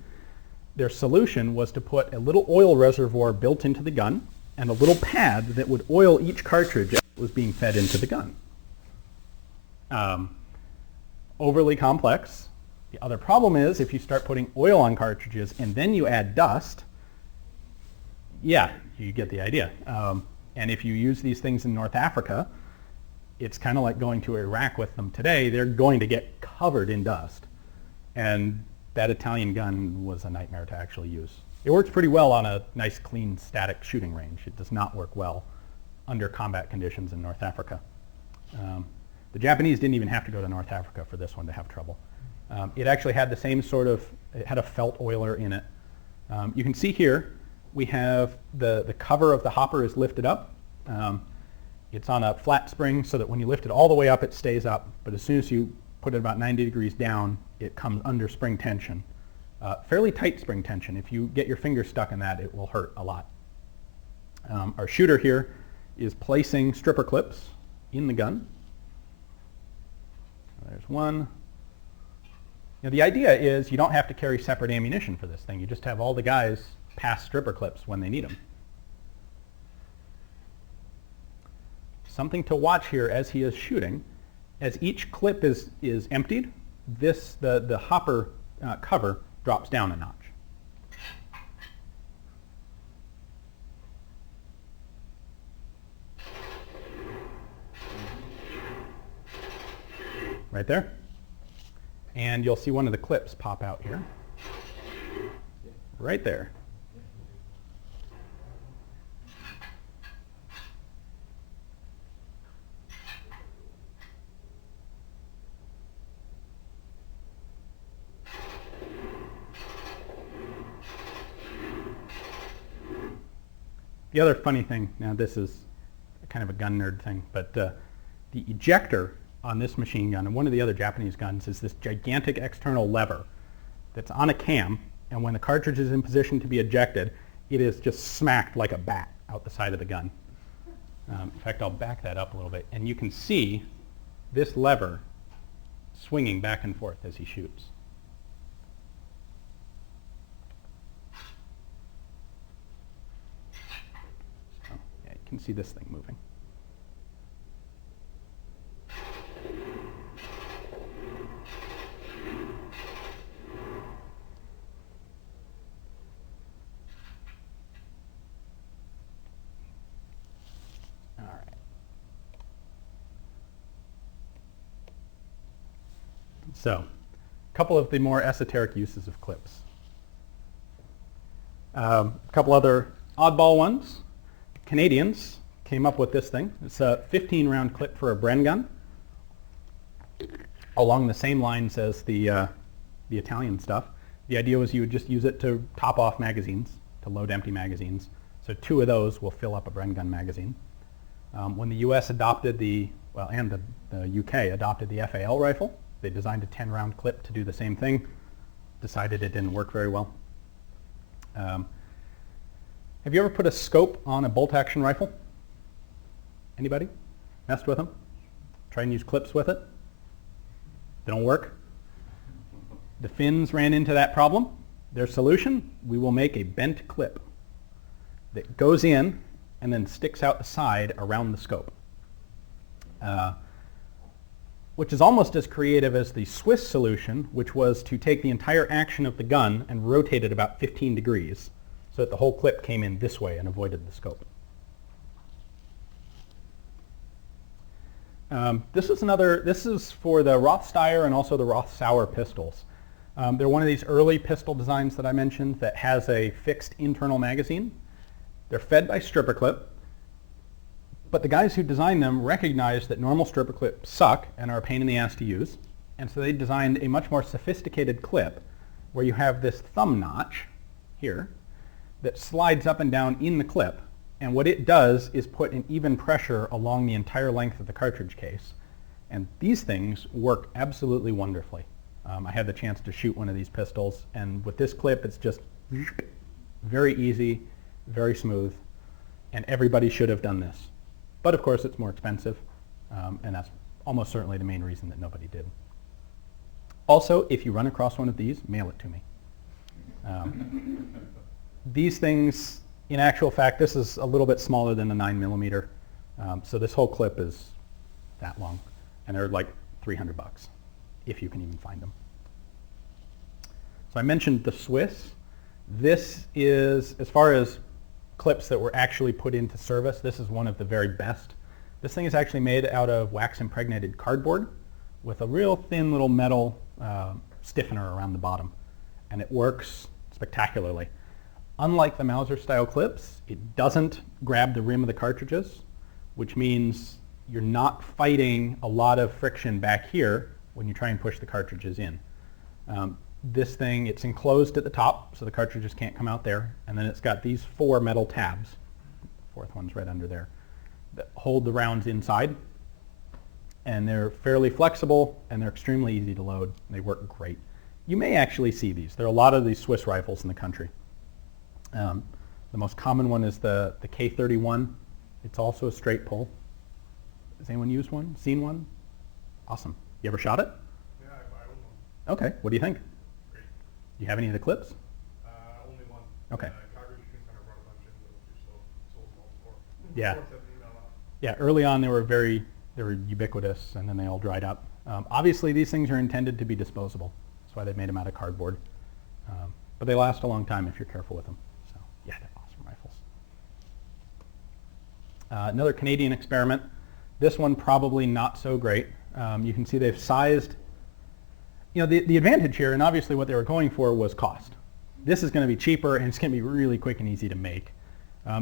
Their solution was to put a little oil reservoir built into the gun and a little pad that would oil each cartridge as it was being fed into the gun. Overly complex. The other problem is if you start putting oil on cartridges and then you add dust, yeah, you get the idea. And if you use these things in North Africa, it's kind of like going to Iraq with them today. They're going to get covered in dust. And that Italian gun was a nightmare to actually use. It works pretty well on a nice, clean, static shooting range. It does not work well under combat conditions in North Africa. The Japanese didn't even have to go to North Africa for this one to have trouble. It actually had the same sort of, it had a felt oiler in it. You can see here we have the cover of the hopper is lifted up. It's on a flat spring so that when you lift it all the way up it stays up, but as soon as you put it about 90 degrees down it comes under spring tension. Fairly tight spring tension. If you get your finger stuck in that it will hurt a lot. Our shooter here is placing stripper clips in the gun. There's one. Now the idea is you don't have to carry separate ammunition for this thing. You just have all the guys pass stripper clips when they need them. Something to watch here as he is shooting. As each clip is emptied, the hopper cover drops down a notch. Right there. And you'll see one of the clips pop out here. Right there. The other funny thing, now this is kind of a gun nerd thing, but the ejector on this machine gun and one of the other Japanese guns is this gigantic external lever that's on a cam, and when the cartridge is in position to be ejected, it is just smacked like a bat out the side of the gun. In fact, I'll back that up a little bit, and you can see this lever swinging back and forth as he shoots. Oh, yeah, you can see this thing moving. So, a couple of the more esoteric uses of clips. A couple other oddball ones. Canadians came up with this thing. It's a 15-round clip for a Bren gun, along the same lines as the Italian stuff. The idea was you would just use it to top off magazines, to load empty magazines. So 2 of those will fill up a Bren gun magazine. When the US adopted and the UK adopted the FAL rifle, they designed a 10-round clip to do the same thing, decided it didn't work very well. Have you ever put a scope on a bolt-action rifle? Anybody? Messed with them? Try and use clips with it? They don't work? The Finns ran into that problem. Their solution, we will make a bent clip that goes in and then sticks out the side around the scope. Which is almost as creative as the Swiss solution, which was to take the entire action of the gun and rotate it about 15 degrees so that the whole clip came in this way and avoided the scope. This is for the Rothsteyr and also the Rothsauer pistols. They're one of these early pistol designs that I mentioned that has a fixed internal magazine. They're fed by stripper clip. But the guys who designed them recognized that normal stripper clips suck and are a pain in the ass to use, and so they designed a much more sophisticated clip where you have this thumb notch here that slides up and down in the clip, and what it does is put an even pressure along the entire length of the cartridge case. And these things work absolutely wonderfully. I had the chance to shoot one of these pistols, and with this clip it's just very easy, very smooth, and everybody should have done this. But of course it's more expensive, and that's almost certainly the main reason that nobody did. Also, if you run across one of these, mail it to me. These things, in actual fact, this is a little bit smaller than a 9mm, so this whole clip is that long, and they're like $300, if you can even find them. So I mentioned the Swiss. This is, as far as clips that were actually put into service, this is one of the very best. This thing is actually made out of wax impregnated cardboard with a real thin little metal stiffener around the bottom, and it works spectacularly. Unlike the Mauser style clips, it doesn't grab the rim of the cartridges, which means you're not fighting a lot of friction back here when you try and push the cartridges in. This thing, it's enclosed at the top, so the cartridges can't come out there. And then it's got these 4 metal tabs, fourth one's right under there, that hold the rounds inside. And they're fairly flexible, and they're extremely easy to load. They work great. You may actually see these. There are a lot of these Swiss rifles in the country. The most common one is the K31. It's also a straight pull. Has anyone used one? Seen one? Awesome. You ever shot it? Yeah, I own one. Okay. What do you think? Great. Do you have any of the clips? Only one. Okay. Calgary shooting center brought a bunch in, but they're so small for. Yeah. Sent an email out. Yeah. Early on, they were ubiquitous, and then they all dried up. Obviously, these things are intended to be disposable. That's why they made them out of cardboard. But they last a long time if you're careful with them. So, yeah, they're awesome rifles. Another Canadian experiment. This one probably not so great. You can see they've sized. You know, the advantage here, and obviously what they were going for, was cost. This is going to be cheaper, and it's going to be really quick and easy to make.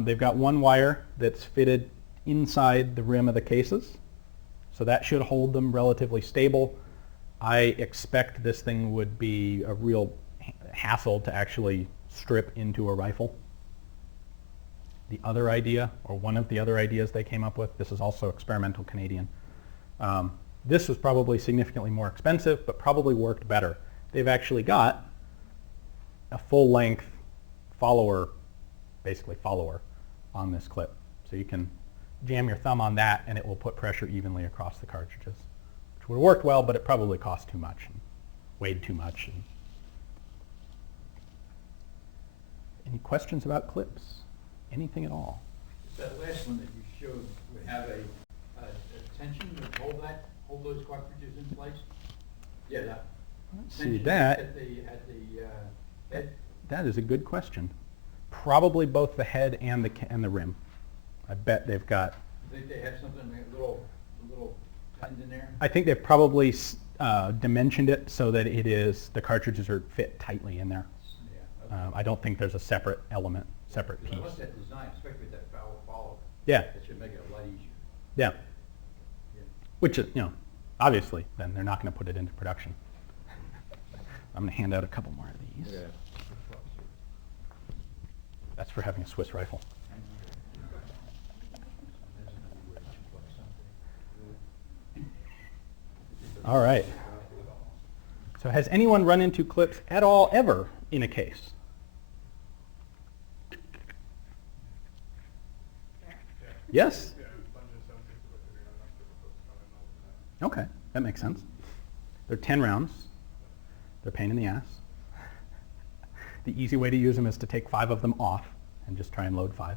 They've got one wire that's fitted inside the rim of the cases, so that should hold them relatively stable. I expect this thing would be a real hassle to actually strip into a rifle. The other idea, or one of the other ideas they came up with, this is also experimental Canadian. This was probably significantly more expensive, but probably worked better. They've actually got a full-length follower, basically follower, on this clip. So you can jam your thumb on that, and it will put pressure evenly across the cartridges, which would have worked well, but it probably cost too much and weighed too much. Any questions about clips? Anything at all? That last one that you showed would have a tension to hold those cartridges in place? Yeah, that. Let's see tension that. At the head? That is a good question. Probably both the head and the rim. I bet they've got. I think they have something, a little tendon there? I think they've probably dimensioned it so that the cartridges are fit tightly in there. Yeah. Okay. I don't think there's a separate element, separate piece. I like that design, especially with that follow. Yeah, That should make it a lot easier. yeah. Yeah. Which is, obviously, then they're not going to put it into production. I'm going to hand out a couple more of these. Yeah. That's for having a Swiss rifle. All right. So has anyone run into clips at all ever in a case? Yes? Yeah, a bunch of 7.62 by 39 enough to put the all the time. Okay, that makes sense. They're 10 rounds. They're a pain in the ass. The easy way to use them is to take 5 of them off and just try and load 5.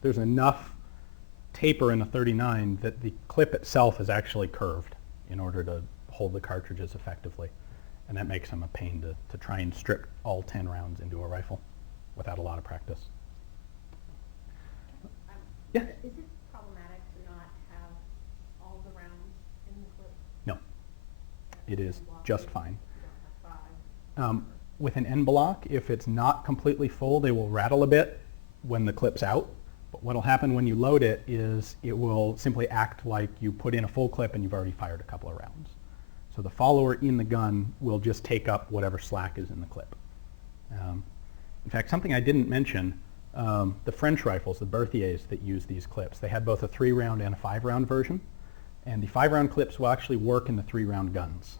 There's enough taper in a 39 that the clip itself is actually curved in order to hold the cartridges effectively. And that makes them a pain to try and strip all 10 rounds into a rifle without a lot of practice. Yeah? Is it problematic to not have all the rounds in the clip? No, it is En-bloc, just you fine. don't have 5. With an en-bloc, if it's not completely full, they will rattle a bit when the clip's out. But what will happen when you load it is it will simply act like you put in a full clip and you've already fired a couple of rounds. So the follower in the gun will just take up whatever slack is in the clip. In fact, something I didn't mention, the French rifles, the Berthiers that use these clips, they had both a 3-round and a 5-round version. And the 5-round clips will actually work in the 3-round guns,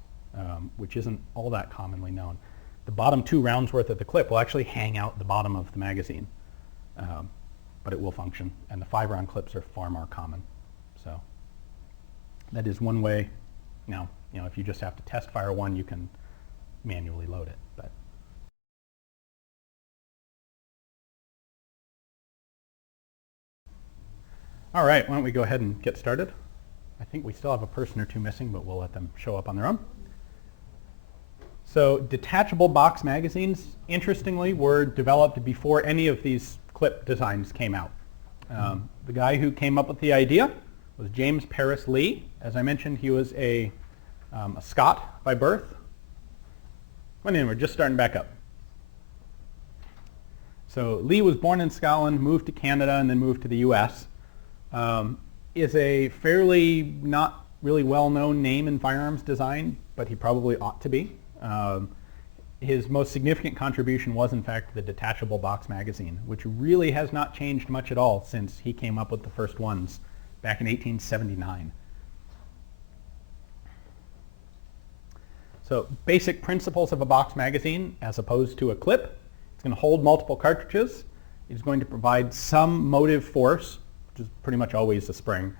which isn't all that commonly known. The bottom 2 rounds worth of the clip will actually hang out the bottom of the magazine, but it will function. And the 5-round clips are far more common. So that is one way. Now, if you just have to test fire one, you can manually load it. But all right, why don't we go ahead and get started? I think we still have a person or two missing, but we'll let them show up on their own. So detachable box magazines, interestingly, were developed before any of these clip designs came out. The guy who came up with the idea was James Paris Lee. As I mentioned, he was a Scot by birth. Well, anyway, we're just starting back up. So Lee was born in Scotland, moved to Canada, and then moved to the US. Is a fairly not really well-known name in firearms design, but he probably ought to be. His most significant contribution was, in fact, the detachable box magazine, which really has not changed much at all since he came up with the first ones back in 1879. So basic principles of a box magazine as opposed to a clip. It's going to hold multiple cartridges. It's going to provide some motive force, which is pretty much always a spring,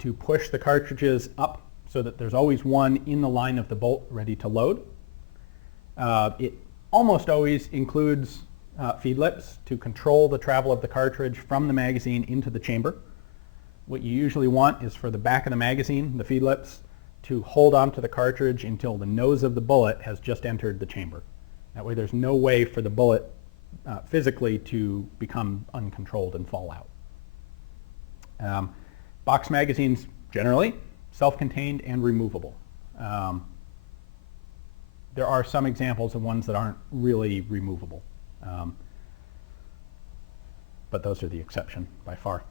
to push the cartridges up so that there's always one in the line of the bolt ready to load. It almost always includes feed lips to control the travel of the cartridge from the magazine into the chamber. What you usually want is for the back of the magazine, the feed lips, to hold onto the cartridge until the nose of the bullet has just entered the chamber. That way there's no way for the bullet physically to become uncontrolled and fall out. Box magazines, generally, self-contained and removable. There are some examples of ones that aren't really removable, but those are the exception by far.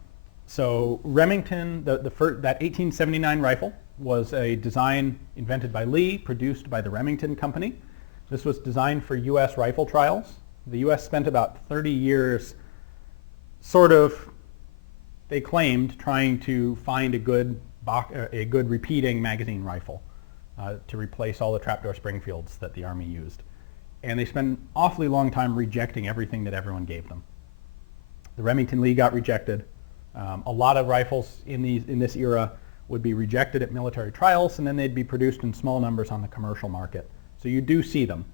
So Remington, that 1879 rifle was a design invented by Lee, produced by the Remington Company. This was designed for U.S. rifle trials. The U.S. spent about 30 years they claimed, trying to find a good repeating magazine rifle to replace all the trapdoor Springfields that the Army used. And they spent an awfully long time rejecting everything that everyone gave them. The Remington Lee got rejected. A lot of rifles in this era would be rejected at military trials, and then they'd be produced in small numbers on the commercial market. So you do see them.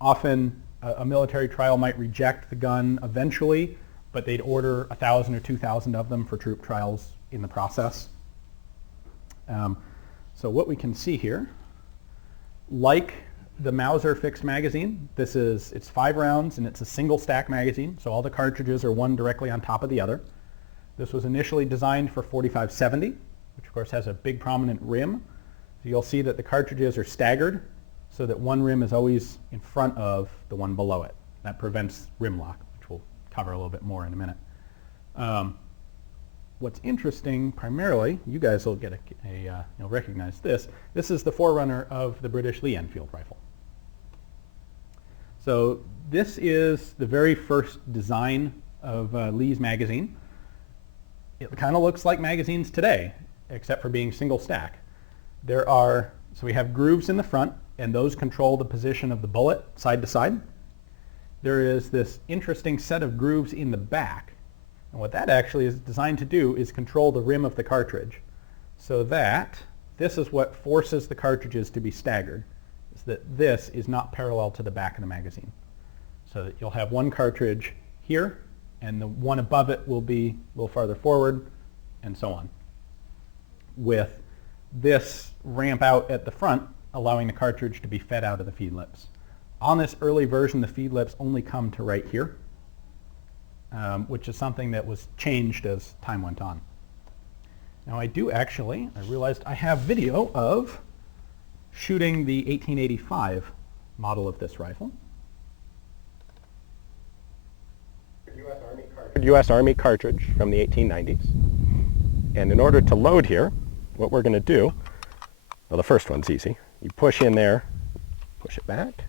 Often a military trial might reject the gun eventually, but they'd order 1,000 or 2,000 of them for troop trials in the process. So what we can see here, like the Mauser fixed magazine, it's 5 rounds and it's a single stack magazine, so all the cartridges are one directly on top of the other. This was initially designed for 45-70, which of course has a big prominent rim. So you'll see that the cartridges are staggered so that one rim is always in front of the one below it. That prevents rim lock, which we'll cover a little bit more in a minute. What's interesting, primarily, you guys will get you'll recognize this. This is the forerunner of the British Lee Enfield rifle. So this is the very first design of Lee's magazine. It kind of looks like magazines today, except for being single stack. So we have grooves in the front, and those control the position of the bullet side to side. There is this interesting set of grooves in the back. And what that actually is designed to do is control the rim of the cartridge, so that this is what forces the cartridges to be staggered, is that this is not parallel to the back of the magazine. So that you'll have one cartridge here, and the one above it will be a little farther forward, and so on, with this ramp out at the front, allowing the cartridge to be fed out of the feed lips. On this early version, the feed lips only come to right here, which is something that was changed as time went on. Now I realized I have video of shooting the 1885 model of this rifle. U.S. Army cartridge from the 1890s. And in order to load here, what we're going to do, well, the first one's easy. You push in there, push it back.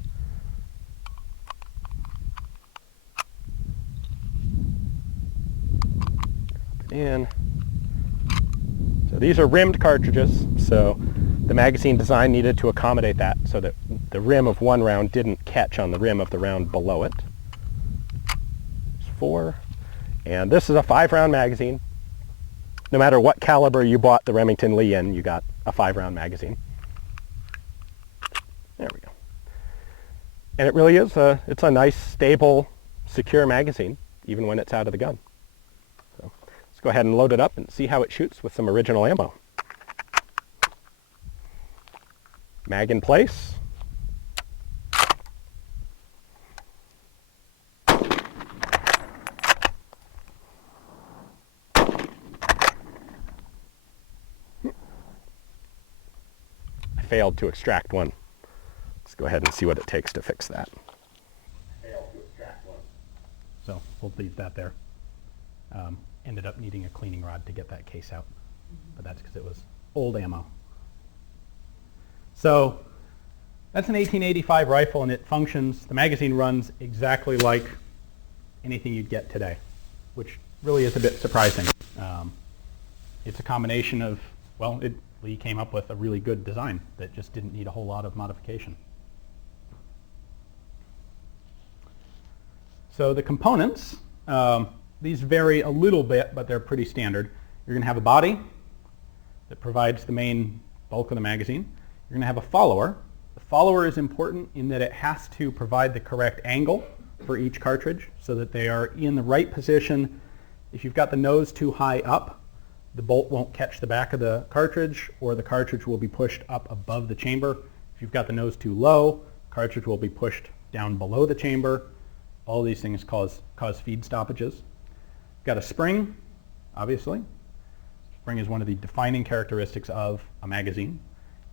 Drop it in. So these are rimmed cartridges, so the magazine design needed to accommodate that so that the rim of one round didn't catch on the rim of the round below it. There's 4. And this is a 5-round magazine. No matter what caliber you bought the Remington Lee in, you got a 5-round magazine. There we go. And it really is it's a nice, stable, secure magazine, even when it's out of the gun. So let's go ahead and load it up and see how it shoots with some original ammo. Mag in place. Failed to extract one. Let's go ahead and see what it takes to fix that. Failed to extract one. So we'll leave that there. Ended up needing a cleaning rod to get that case out, but that's because it was old ammo. So that's an 1885 rifle, and it functions, the magazine runs exactly like anything you'd get today, which really is a bit surprising. It's a combination of, well, Lee came up with a really good design that just didn't need a whole lot of modification. So the components, these vary a little bit, but they're pretty standard. You're going to have a body that provides the main bulk of the magazine. You're going to have a follower. The follower is important in that it has to provide the correct angle for each cartridge so that they are in the right position. If you've got the nose too high up, the bolt won't catch the back of the cartridge, or the cartridge will be pushed up above the chamber. If you've got the nose too low, the cartridge will be pushed down below the chamber. All these things cause feed stoppages. Got a spring, obviously. Spring is one of the defining characteristics of a magazine.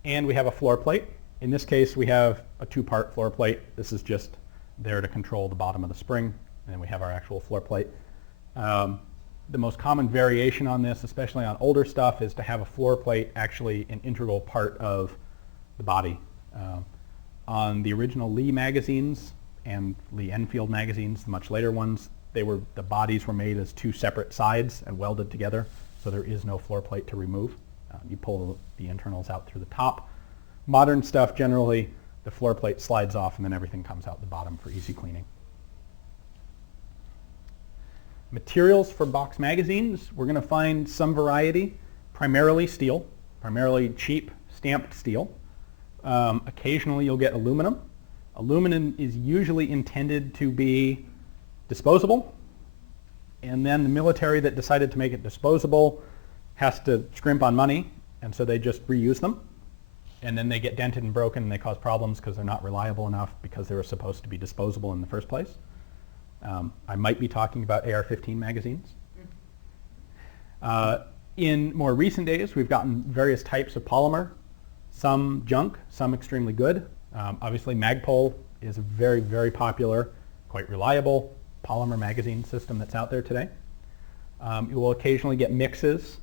And we have a floor plate. In this case, we have a two-part floor plate. This is just there to control the bottom of the spring. And then we have our actual floor plate. The most common variation on this, especially on older stuff, is to have a floor plate actually an integral part of the body. On the original Lee magazines and Lee Enfield magazines, the much later ones, the bodies were made as two separate sides and welded together, so there is no floor plate to remove. You pull the internals out through the top. Modern stuff, generally, the floor plate slides off and then everything comes out the bottom for easy cleaning. Materials for box magazines, we're going to find some variety, primarily steel, primarily cheap stamped steel. Occasionally you'll get aluminum. Aluminum is usually intended to be disposable, and then the military that decided to make it disposable has to scrimp on money, and so they just reuse them, and then they get dented and broken and they cause problems because they're not reliable enough because they were supposed to be disposable in the first place. I might be talking about AR-15 magazines. In more recent days, we've gotten various types of polymer, some junk, some extremely good. Obviously, Magpul is a very, very popular, quite reliable polymer magazine system that's out there today. You will occasionally get mixes.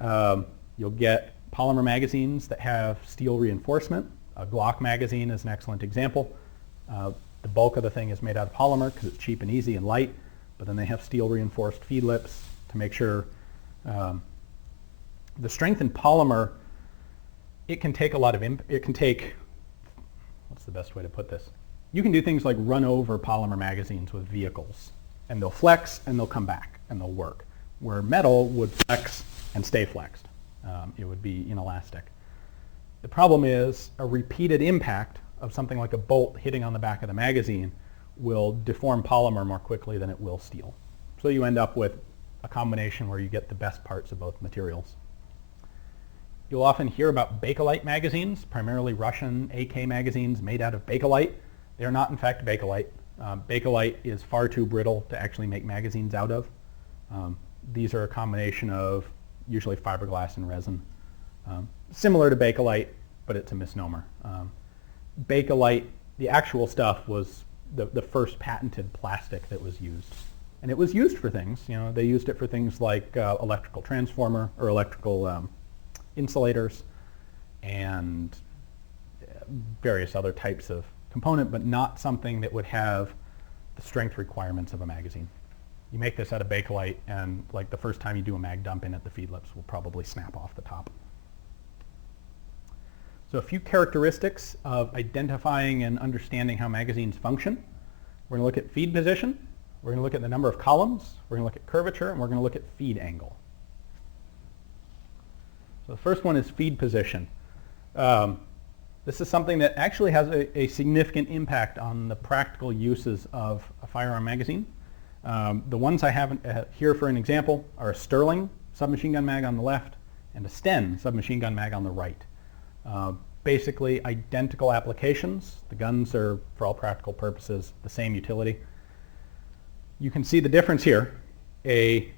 You'll get polymer magazines that have steel reinforcement. A Glock magazine is an excellent example. The bulk of the thing is made out of polymer because it's cheap and easy and light, but then they have steel reinforced feed lips to make sure the strength in polymer, it can take a lot of, what's the best way to put this? You can do things like run over polymer magazines with vehicles, and they'll flex and they'll come back and they'll work, where metal would flex and stay flexed. It would be inelastic. The problem is a repeated impact of something like a bolt hitting on the back of the magazine will deform polymer more quickly than it will steel. So you end up with a combination where you get the best parts of both materials. You'll often hear about Bakelite magazines, primarily Russian AK magazines made out of Bakelite. They are not in fact Bakelite. Bakelite is far too brittle to actually make magazines out of. These are a combination of usually fiberglass and resin. Similar to Bakelite, but it's a misnomer. Bakelite, the actual stuff, was the first patented plastic that was used. And it was used for things. You know, they used it for things like electrical transformer or electrical insulators and various other types of component, but not something that would have the strength requirements of a magazine. You make this out of Bakelite, and like the first time you do a mag dump in it, the feed lips will probably snap off the top. So a few characteristics of identifying and understanding how magazines function. We're going to look at feed position, we're going to look at the number of columns, we're going to look at curvature, and we're going to look at feed angle. So the first one is feed position. This is something that actually has a significant impact on the practical uses of a firearm magazine. The ones I have here for an example are a Sterling submachine gun mag on the left and a Sten submachine gun mag on the right. Basically identical applications. The guns are, for all practical purposes, the same utility. You can see the difference here. A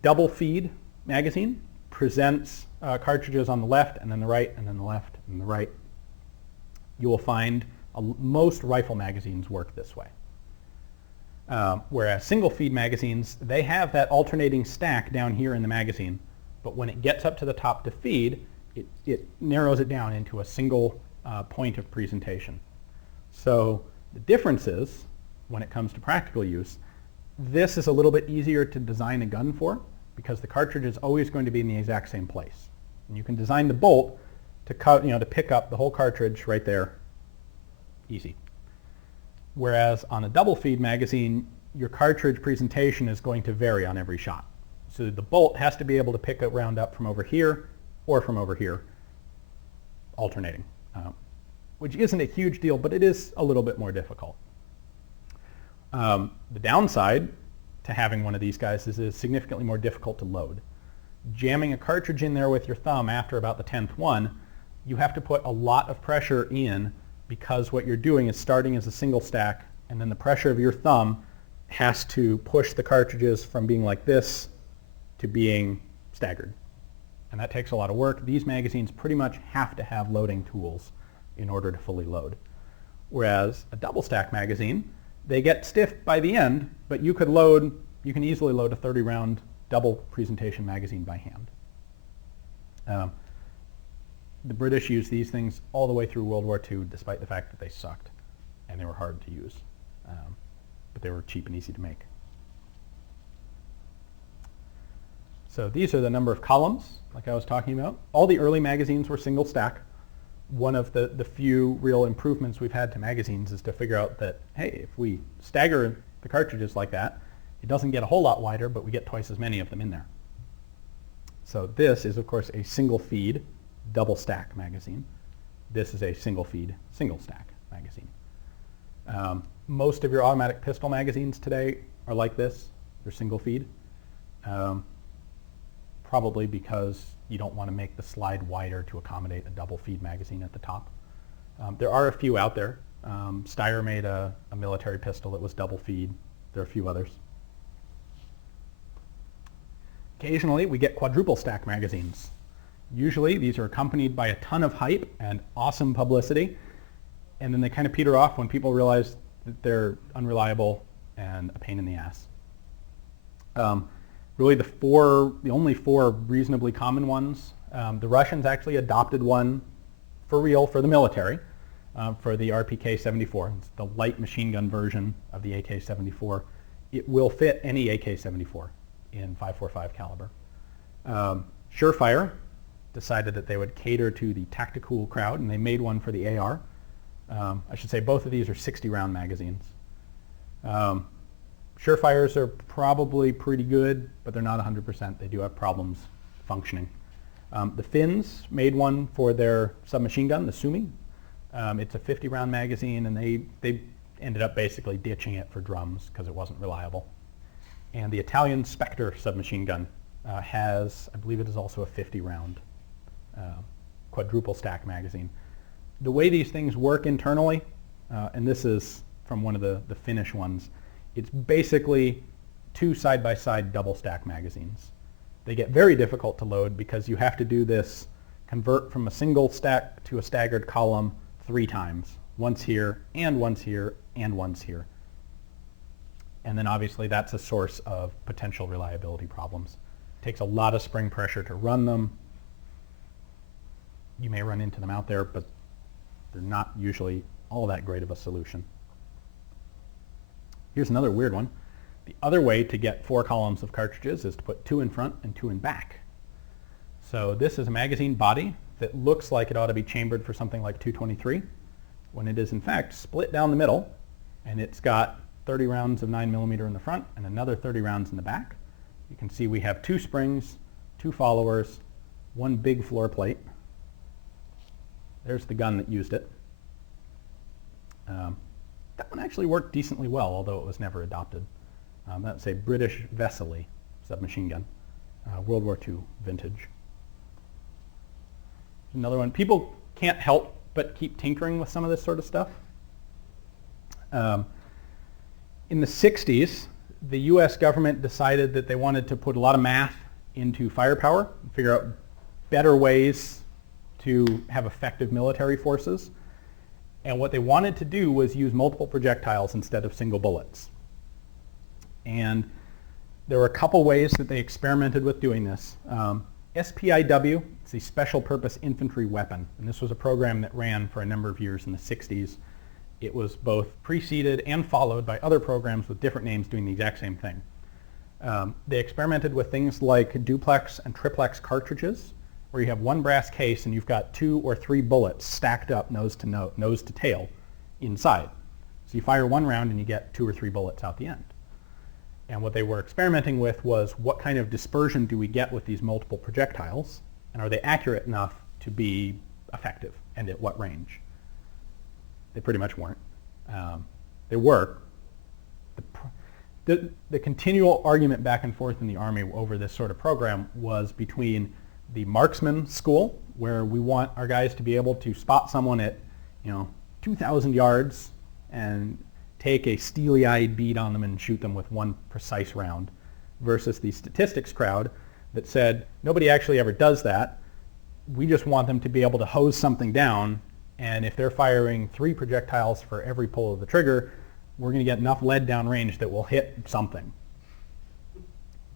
double feed magazine presents cartridges on the left and then the right and then the left and the right. You will find most rifle magazines work this way. Whereas single feed magazines, they have that alternating stack down here in the magazine, but when it gets up to the top to feed, it narrows it down into a single point of presentation. So the difference is, when it comes to practical use, this is a little bit easier to design a gun for because the cartridge is always going to be in the exact same place. And you can design the bolt to to pick up the whole cartridge right there, easy. Whereas on a double feed magazine, your cartridge presentation is going to vary on every shot. So the bolt has to be able to pick a round up from over here or from over here, alternating, which isn't a huge deal, but it is a little bit more difficult. The downside to having one of these guys is it's significantly more difficult to load. Jamming a cartridge in there with your thumb after about the 10th one, you have to put a lot of pressure in because what you're doing is starting as a single stack, and then the pressure of your thumb has to push the cartridges from being like this to being staggered. And that takes a lot of work. These magazines pretty much have to have loading tools in order to fully load. Whereas a double stack magazine, they get stiff by the end, but you can easily load a 30-round double presentation magazine by hand. The British used these things all the way through World War II, despite the fact that they sucked and they were hard to use. But they were cheap and easy to make. So these are the number of columns, like I was talking about. All the early magazines were single stack. One of the few real improvements we've had to magazines is to figure out that, hey, if we stagger the cartridges like that, it doesn't get a whole lot wider, but we get twice as many of them in there. So this is, of course, a single feed, double stack magazine. This is a single feed, single stack magazine. Most of your automatic pistol magazines today are like this. They're single feed. Probably because you don't want to make the slide wider to accommodate a double feed magazine at the top. There are a few out there. Steyr made a military pistol that was double feed. There are a few others. Occasionally, we get quadruple stack magazines. Usually, these are accompanied by a ton of hype and awesome publicity, and then they kind of peter off when people realize that they're unreliable and a pain in the ass. Really, the only four reasonably common ones. The Russians actually adopted one for real for the military, for the RPK-74. It's the light machine gun version of the AK-74. It will fit any AK-74 in .545 caliber. Surefire decided that they would cater to the tactical crowd, and they made one for the AR. I should say both of these are 60-round magazines. Surefires are probably pretty good, but they're not 100%. They do have problems functioning. The Finns made one for their submachine gun, the Suomi. It's a 50-round magazine, and they ended up basically ditching it for drums because it wasn't reliable. And the Italian Spectre submachine gun has, I believe it is also a 50-round quadruple stack magazine. The way these things work internally, and this is from one of the Finnish ones, it's basically two side-by-side double stack magazines. They get very difficult to load because you have to do this convert from a single stack to a staggered column 3 times. Once here, and once here, and once here. And then obviously that's a source of potential reliability problems. It takes a lot of spring pressure to run them. You may run into them out there, but they're not usually all that great of a solution. Here's another weird one. The other way to get 4 columns of cartridges is to put 2 in front and 2 in back. So this is a magazine body that looks like it ought to be chambered for something like .223, when it is in fact split down the middle, and it's got 30 rounds of 9mm in the front and another 30 rounds in the back. You can see we have 2 springs, 2 followers, 1 big floor plate. There's the gun that used it. That one actually worked decently well, although it was never adopted. That's a British Vesely submachine gun, World War II vintage. Another one. People can't help but keep tinkering with some of this sort of stuff. In the 60s, the US government decided that they wanted to put a lot of math into firepower, and figure out better ways to have effective military forces. And what they wanted to do was use multiple projectiles instead of single bullets. And there were a couple ways that they experimented with doing this. SPIW, it's the Special Purpose Infantry Weapon, and this was a program that ran for a number of years in the 60s. It was both preceded and followed by other programs with different names doing the exact same thing. They experimented with things like duplex and triplex cartridges, where you have one brass case and you've got 2 or 3 bullets stacked up nose to tail inside. So you fire one round and you get 2 or 3 bullets out the end. And what they were experimenting with was what kind of dispersion do we get with these multiple projectiles, and are they accurate enough to be effective, and at what range? They pretty much weren't. They were. The continual argument back and forth in the Army over this sort of program was between the marksman school, where we want our guys to be able to spot someone at 2,000 yards and take a steely-eyed bead on them and shoot them with one precise round, versus the statistics crowd that said, nobody actually ever does that. We just want them to be able to hose something down, and if they're firing 3 projectiles for every pull of the trigger, we're going to get enough lead downrange that will hit something.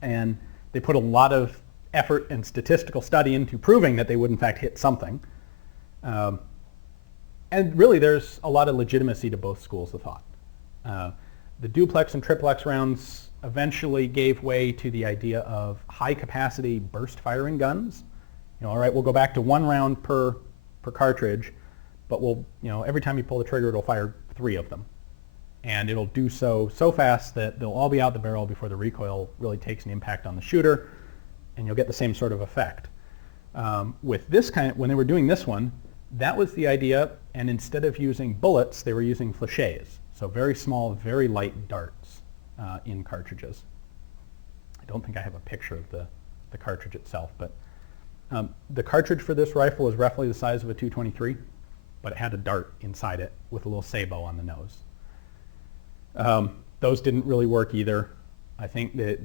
And they put a lot of effort and statistical study into proving that they would in fact hit something. And really there's a lot of legitimacy to both schools of thought. The duplex and triplex rounds eventually gave way to the idea of high capacity burst firing guns. All right, we'll go back to 1 round per cartridge, but we'll, every time you pull the trigger, it'll fire 3 of them. And it'll do so fast that they'll all be out the barrel before the recoil really takes an impact on the shooter, and you'll get the same sort of effect. With this when they were doing this one, that was the idea, and instead of using bullets, they were using fléchés, so very small, very light darts in cartridges. I don't think I have a picture of the cartridge itself, but the cartridge for this rifle was roughly the size of a .223, but it had a dart inside it with a little sabot on the nose. Those didn't really work either. I think that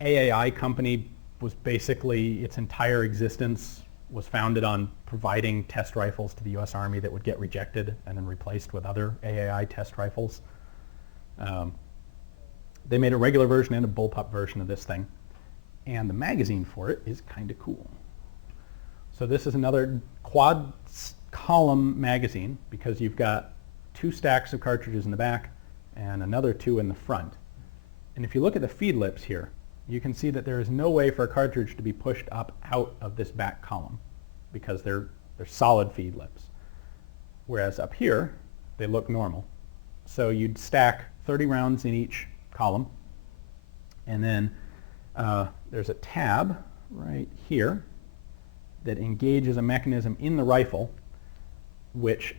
AAI company was basically, its entire existence was founded on providing test rifles to the U.S. Army that would get rejected and then replaced with other AAI test rifles. They made a regular version and a bullpup version of this thing, and the magazine for it is kind of cool. So this is another quad column magazine, because you've got 2 stacks of cartridges in the back and another 2 in the front. And if you look at the feed lips here, you can see that there is no way for a cartridge to be pushed up out of this back column, because they're solid feed lips. Whereas up here, they look normal. So you'd stack 30 rounds in each column, and then there's a tab right here that engages a mechanism in the rifle which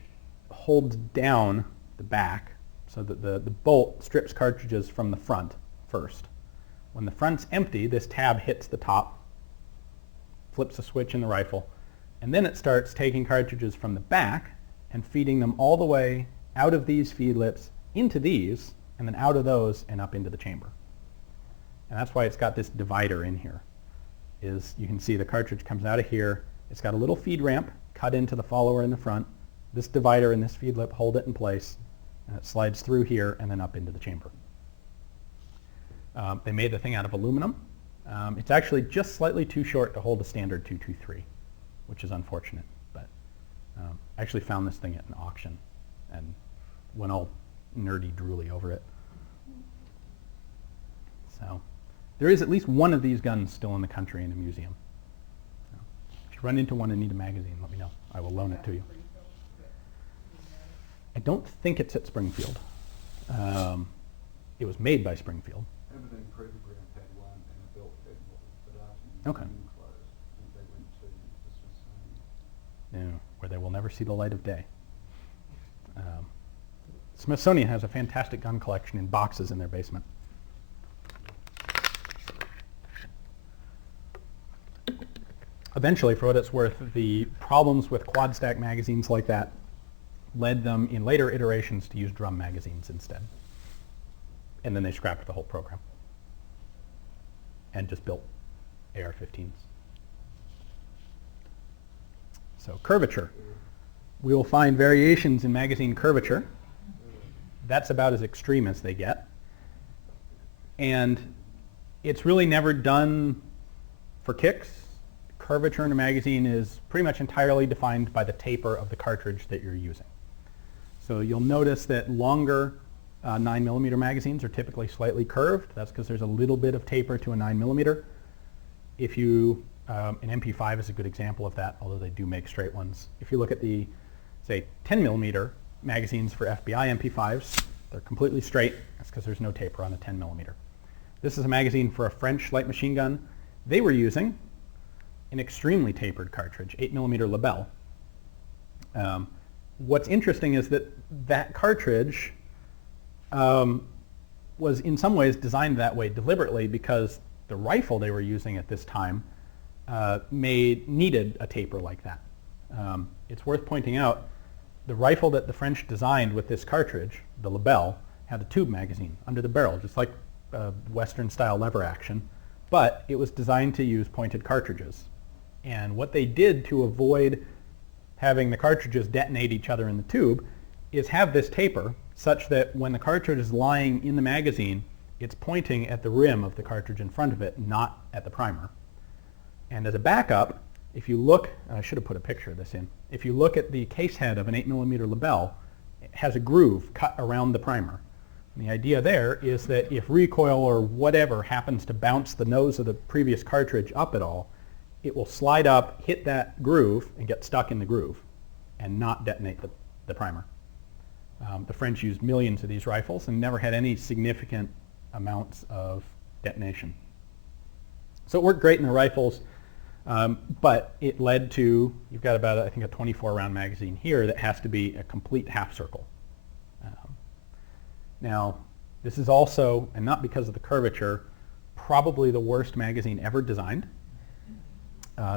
holds down the back so that the bolt strips cartridges from the front first. When the front's empty, this tab hits the top, flips a switch in the rifle, and then it starts taking cartridges from the back and feeding them all the way out of these feed lips into these, and then out of those and up into the chamber. And that's why it's got this divider in here. You can see the cartridge comes out of here. It's got a little feed ramp cut into the follower in the front. This divider and this feed lip hold it in place, and it slides through here and then up into the chamber. They made the thing out of aluminum. It's actually just slightly too short to hold a standard .223, which is unfortunate. But I actually found this thing at an auction and went all nerdy drooly over it. So there is at least one of these guns still in the country in a museum. So if you run into one and need a magazine, let me know. I will loan it to you. I don't think it's at Springfield. It was made by Springfield. Aberdeen Cruiser Ground had one, and it built at Detachable. Okay. Closed. I think they went to the Smithsonian. Yeah, where they will never see the light of day. Smithsonian has a fantastic gun collection in boxes in their basement. Eventually, for what it's worth, the problems with quad stack magazines like that led them in later iterations to use drum magazines instead. And then they scrapped the whole program and just built AR-15s. So curvature. We will find variations in magazine curvature. That's about as extreme as they get. And it's really never done For kicks, curvature in a magazine is pretty much entirely defined by the taper of the cartridge that you're using. So you'll notice that longer 9mm magazines are typically slightly curved. That's because there's a little bit of taper to a 9mm. If you, an MP5 is a good example of that, although they do make straight ones. If you look at the, say, 10mm magazines for FBI MP5s, they're completely straight. That's because there's no taper on the 10mm. This is a magazine for a French light machine gun. They were using an extremely tapered cartridge, 8mm Lebel. What's interesting is that that cartridge was in some ways designed that way deliberately because the rifle they were using at this time needed a taper like that. It's worth pointing out the rifle that the French designed with this cartridge, the Lebel, had a tube magazine under the barrel, just like Western-style lever action, but it was designed to use pointed cartridges. And what they did to avoid having the cartridges detonate each other in the tube is have this taper such that when the cartridge is lying in the magazine, it's pointing at the rim of the cartridge in front of it, not at the primer. And as a backup, if you look, and I should have put a picture of this in, if you look at the case head of an 8mm Lebel, it has a groove cut around the primer. And the idea there is that if recoil or whatever happens to bounce the nose of the previous cartridge up at all, it will slide up, hit that groove, and get stuck in the groove and not detonate the primer. The French used millions of these rifles and never had any significant amounts of detonation. So it worked great in the rifles, but it led to, you've got about, I think, a 24-round magazine here that has to be a complete half circle. Now, this is also, and not because of the curvature, probably the worst magazine ever designed.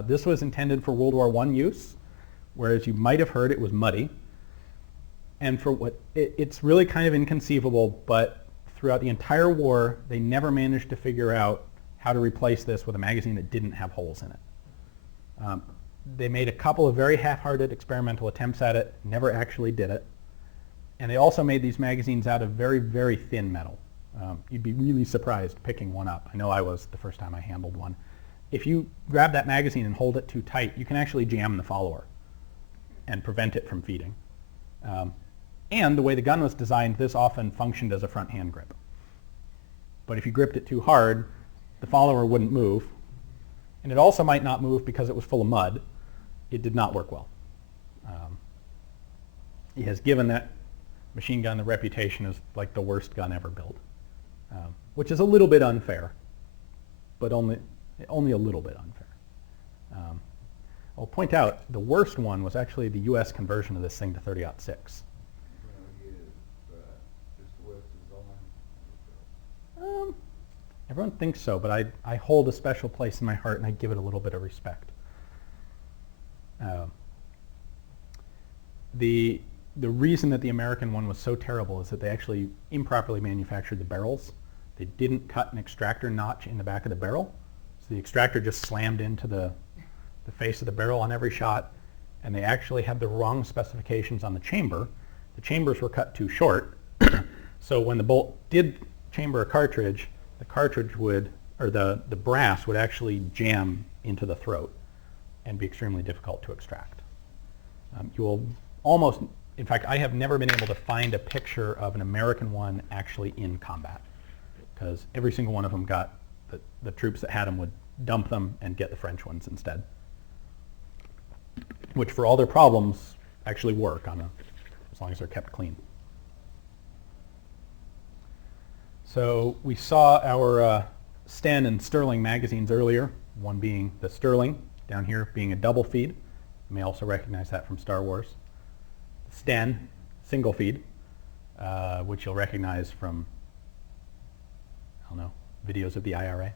This was intended for World War I use, whereas you might have heard it was muddy. And for what, it's really kind of inconceivable, but throughout the entire war, they never managed to figure out how to replace this with a magazine that didn't have holes in it. They made a couple of very half-hearted experimental attempts at it, never actually did it. And they also made these magazines out of very, very thin metal. You'd be really surprised picking one up. I know I was the first time I handled one. If you grab that magazine and hold it too tight, you can actually jam the follower and prevent it from feeding. And the way the gun was designed, this often functioned as a front hand grip. But if you gripped it too hard, the follower wouldn't move. And it also might not move because it was full of mud. It did not work well. It has given that machine gun the reputation as like the worst gun ever built, which is a little bit unfair, but only a little bit unfair. I'll point out the worst one was actually the U.S. conversion of this thing to 30-06. Well, yeah, but it's the worst design. Everyone thinks so, but I hold a special place in my heart and I give it a little bit of respect. The reason that the American one was so terrible is that they actually improperly manufactured the barrels. They didn't cut an extractor notch in the back of the barrel, so the extractor just slammed into the face of the barrel on every shot, and they actually had the wrong specifications on the chamber. The chambers were cut too short, so when the bolt did chamber a cartridge, the cartridge would, or the brass would actually jam into the throat and be extremely difficult to extract. You will almost, in fact, I have never been able to find a picture of an American one actually in combat, because every single one of them got, the troops that had them would dump them and get the French ones instead, which for all their problems actually work as long as they're kept clean. So we saw our Sten and Sterling magazines earlier, one being the Sterling, down here being a double feed. You may also recognize that from Star Wars. Sten, single feed, which you'll recognize from, I don't know, videos of the IRA.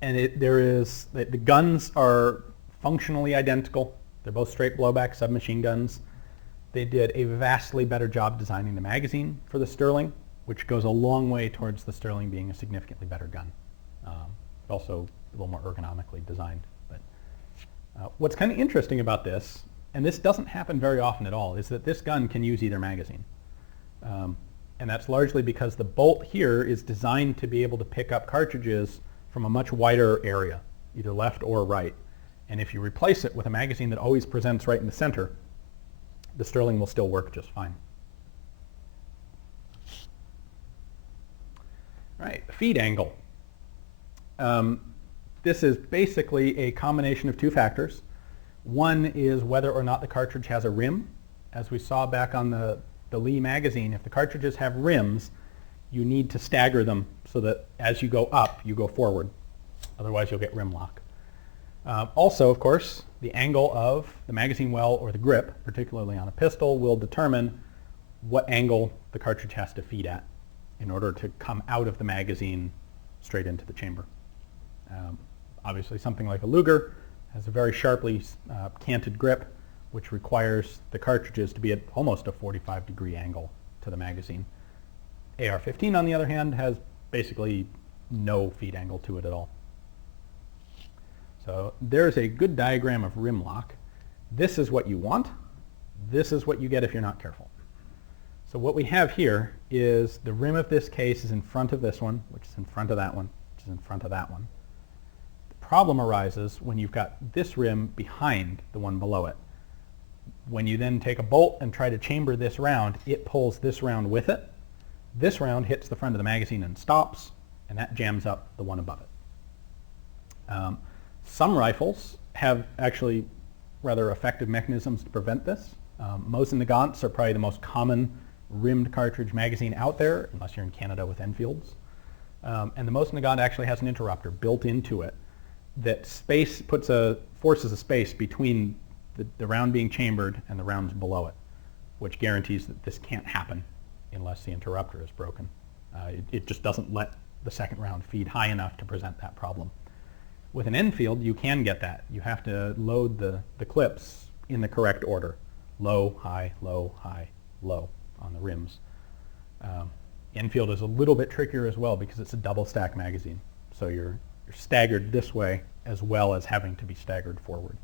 And the guns are functionally identical. They're both straight blowback submachine guns. They did a vastly better job designing the magazine for the Sterling, which goes a long way towards the Sterling being a significantly better gun. Also a little more ergonomically designed. But what's kind of interesting about this, and this doesn't happen very often at all, is that this gun can use either magazine. And that's largely because the bolt here is designed to be able to pick up cartridges from a much wider area, either left or right. And if you replace it with a magazine that always presents right in the center, the Sterling will still work just fine. Right, feed angle. This is basically a combination of two factors. One is whether or not the cartridge has a rim. As we saw back on the Lee magazine, if the cartridges have rims, you need to stagger them so that as you go up, you go forward. Otherwise, you'll get rim lock. Also, of course, the angle of the magazine well or the grip, particularly on a pistol, will determine what angle the cartridge has to feed at in order to come out of the magazine straight into the chamber. Obviously, something like a Luger has a very sharply canted grip, which requires the cartridges to be at almost a 45-degree angle to the magazine. AR-15, on the other hand, has basically no feed angle to it at all. So there's a good diagram of rim lock. This is what you want. This is what you get if you're not careful. So what we have here is the rim of this case is in front of this one, which is in front of that one, which is in front of that one. The problem arises when you've got this rim behind the one below it. When you then take a bolt and try to chamber this round, it pulls this round with it. This round hits the front of the magazine and stops, and that jams up the one above it. Some rifles have actually rather effective mechanisms to prevent this. Mauser and Nagants are probably the most common rimmed cartridge magazine out there, unless you're in Canada with Enfields. And the Mauser Nagant actually has an interrupter built into it that forces a space between the round being chambered and the rounds below it, which guarantees that this can't happen unless the interrupter is broken. It just doesn't let the second round feed high enough to present that problem. With an Enfield, you can get that. You have to load the clips in the correct order. Low, high, low, high, low on the rims. Enfield is a little bit trickier as well because it's a double stack magazine. So you're staggered this way as well as having to be staggered forward.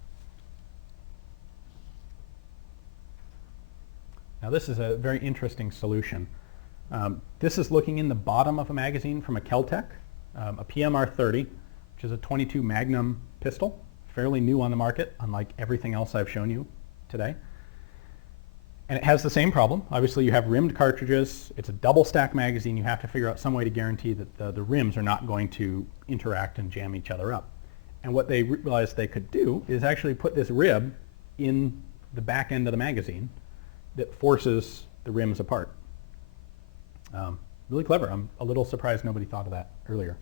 Now this is a very interesting solution. This is looking in the bottom of a magazine from a kel-tec, a PMR-30, which is a .22 Magnum pistol, fairly new on the market, unlike everything else I've shown you today. And it has the same problem. Obviously, you have rimmed cartridges. It's a double stack magazine. You have to figure out some way to guarantee that the rims are not going to interact and jam each other up. And what they realized they could do is actually put this rib in the back end of the magazine that forces the rims apart. Really clever. I'm a little surprised nobody thought of that earlier.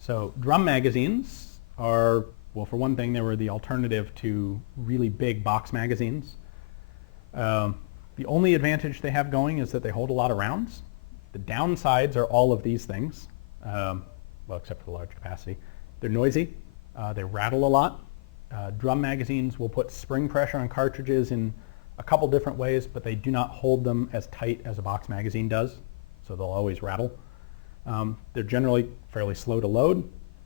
So drum magazines are, well, for one thing, they were the alternative to really big box magazines. The only advantage they have going is that they hold a lot of rounds. The downsides are all of these things, well, except for the large capacity. They're noisy. They rattle a lot. Drum magazines will put spring pressure on cartridges in a couple different ways, but they do not hold them as tight as a box magazine does, so they'll always rattle. They're generally fairly slow to load,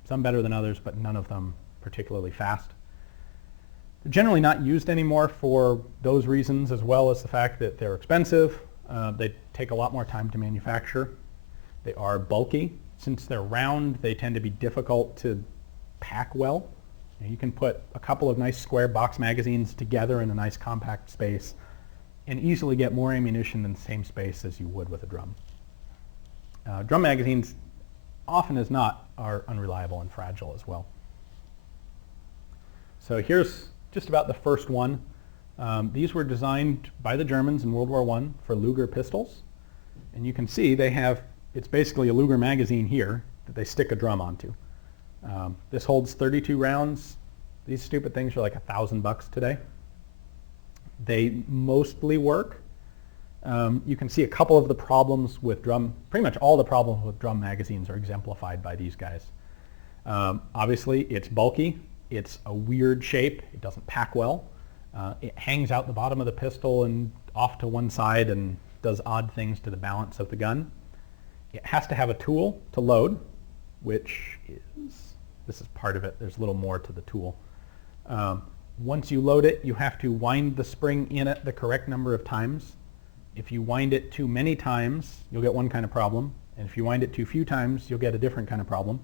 some better than others, but none of them particularly fast. They're generally not used anymore for those reasons, as well as the fact that they're expensive. They take a lot more time to manufacture. They are bulky. Since they're round, they tend to be difficult to pack well. You can put a couple of nice square box magazines together in a nice compact space and easily get more ammunition in the same space as you would with a drum. Drum magazines, often as not, are unreliable and fragile as well. So here's just about the first one. These were designed by the Germans in World War I for Luger pistols. And you can see they have, it's basically a Luger magazine here that they stick a drum onto. This holds 32 rounds. These stupid things are like $1,000 today. They mostly work. You can see a couple of the problems with drum, pretty much all the problems with drum magazines are exemplified by these guys. Obviously, it's bulky. It's a weird shape. It doesn't pack well. It hangs out the bottom of the pistol and off to one side and does odd things to the balance of the gun. It has to have a tool to load, which is, this is part of it. There's a little more to the tool. Once you load it, you have to wind the spring in it the correct number of times. If you wind it too many times, you'll get one kind of problem. And if you wind it too few times, you'll get a different kind of problem.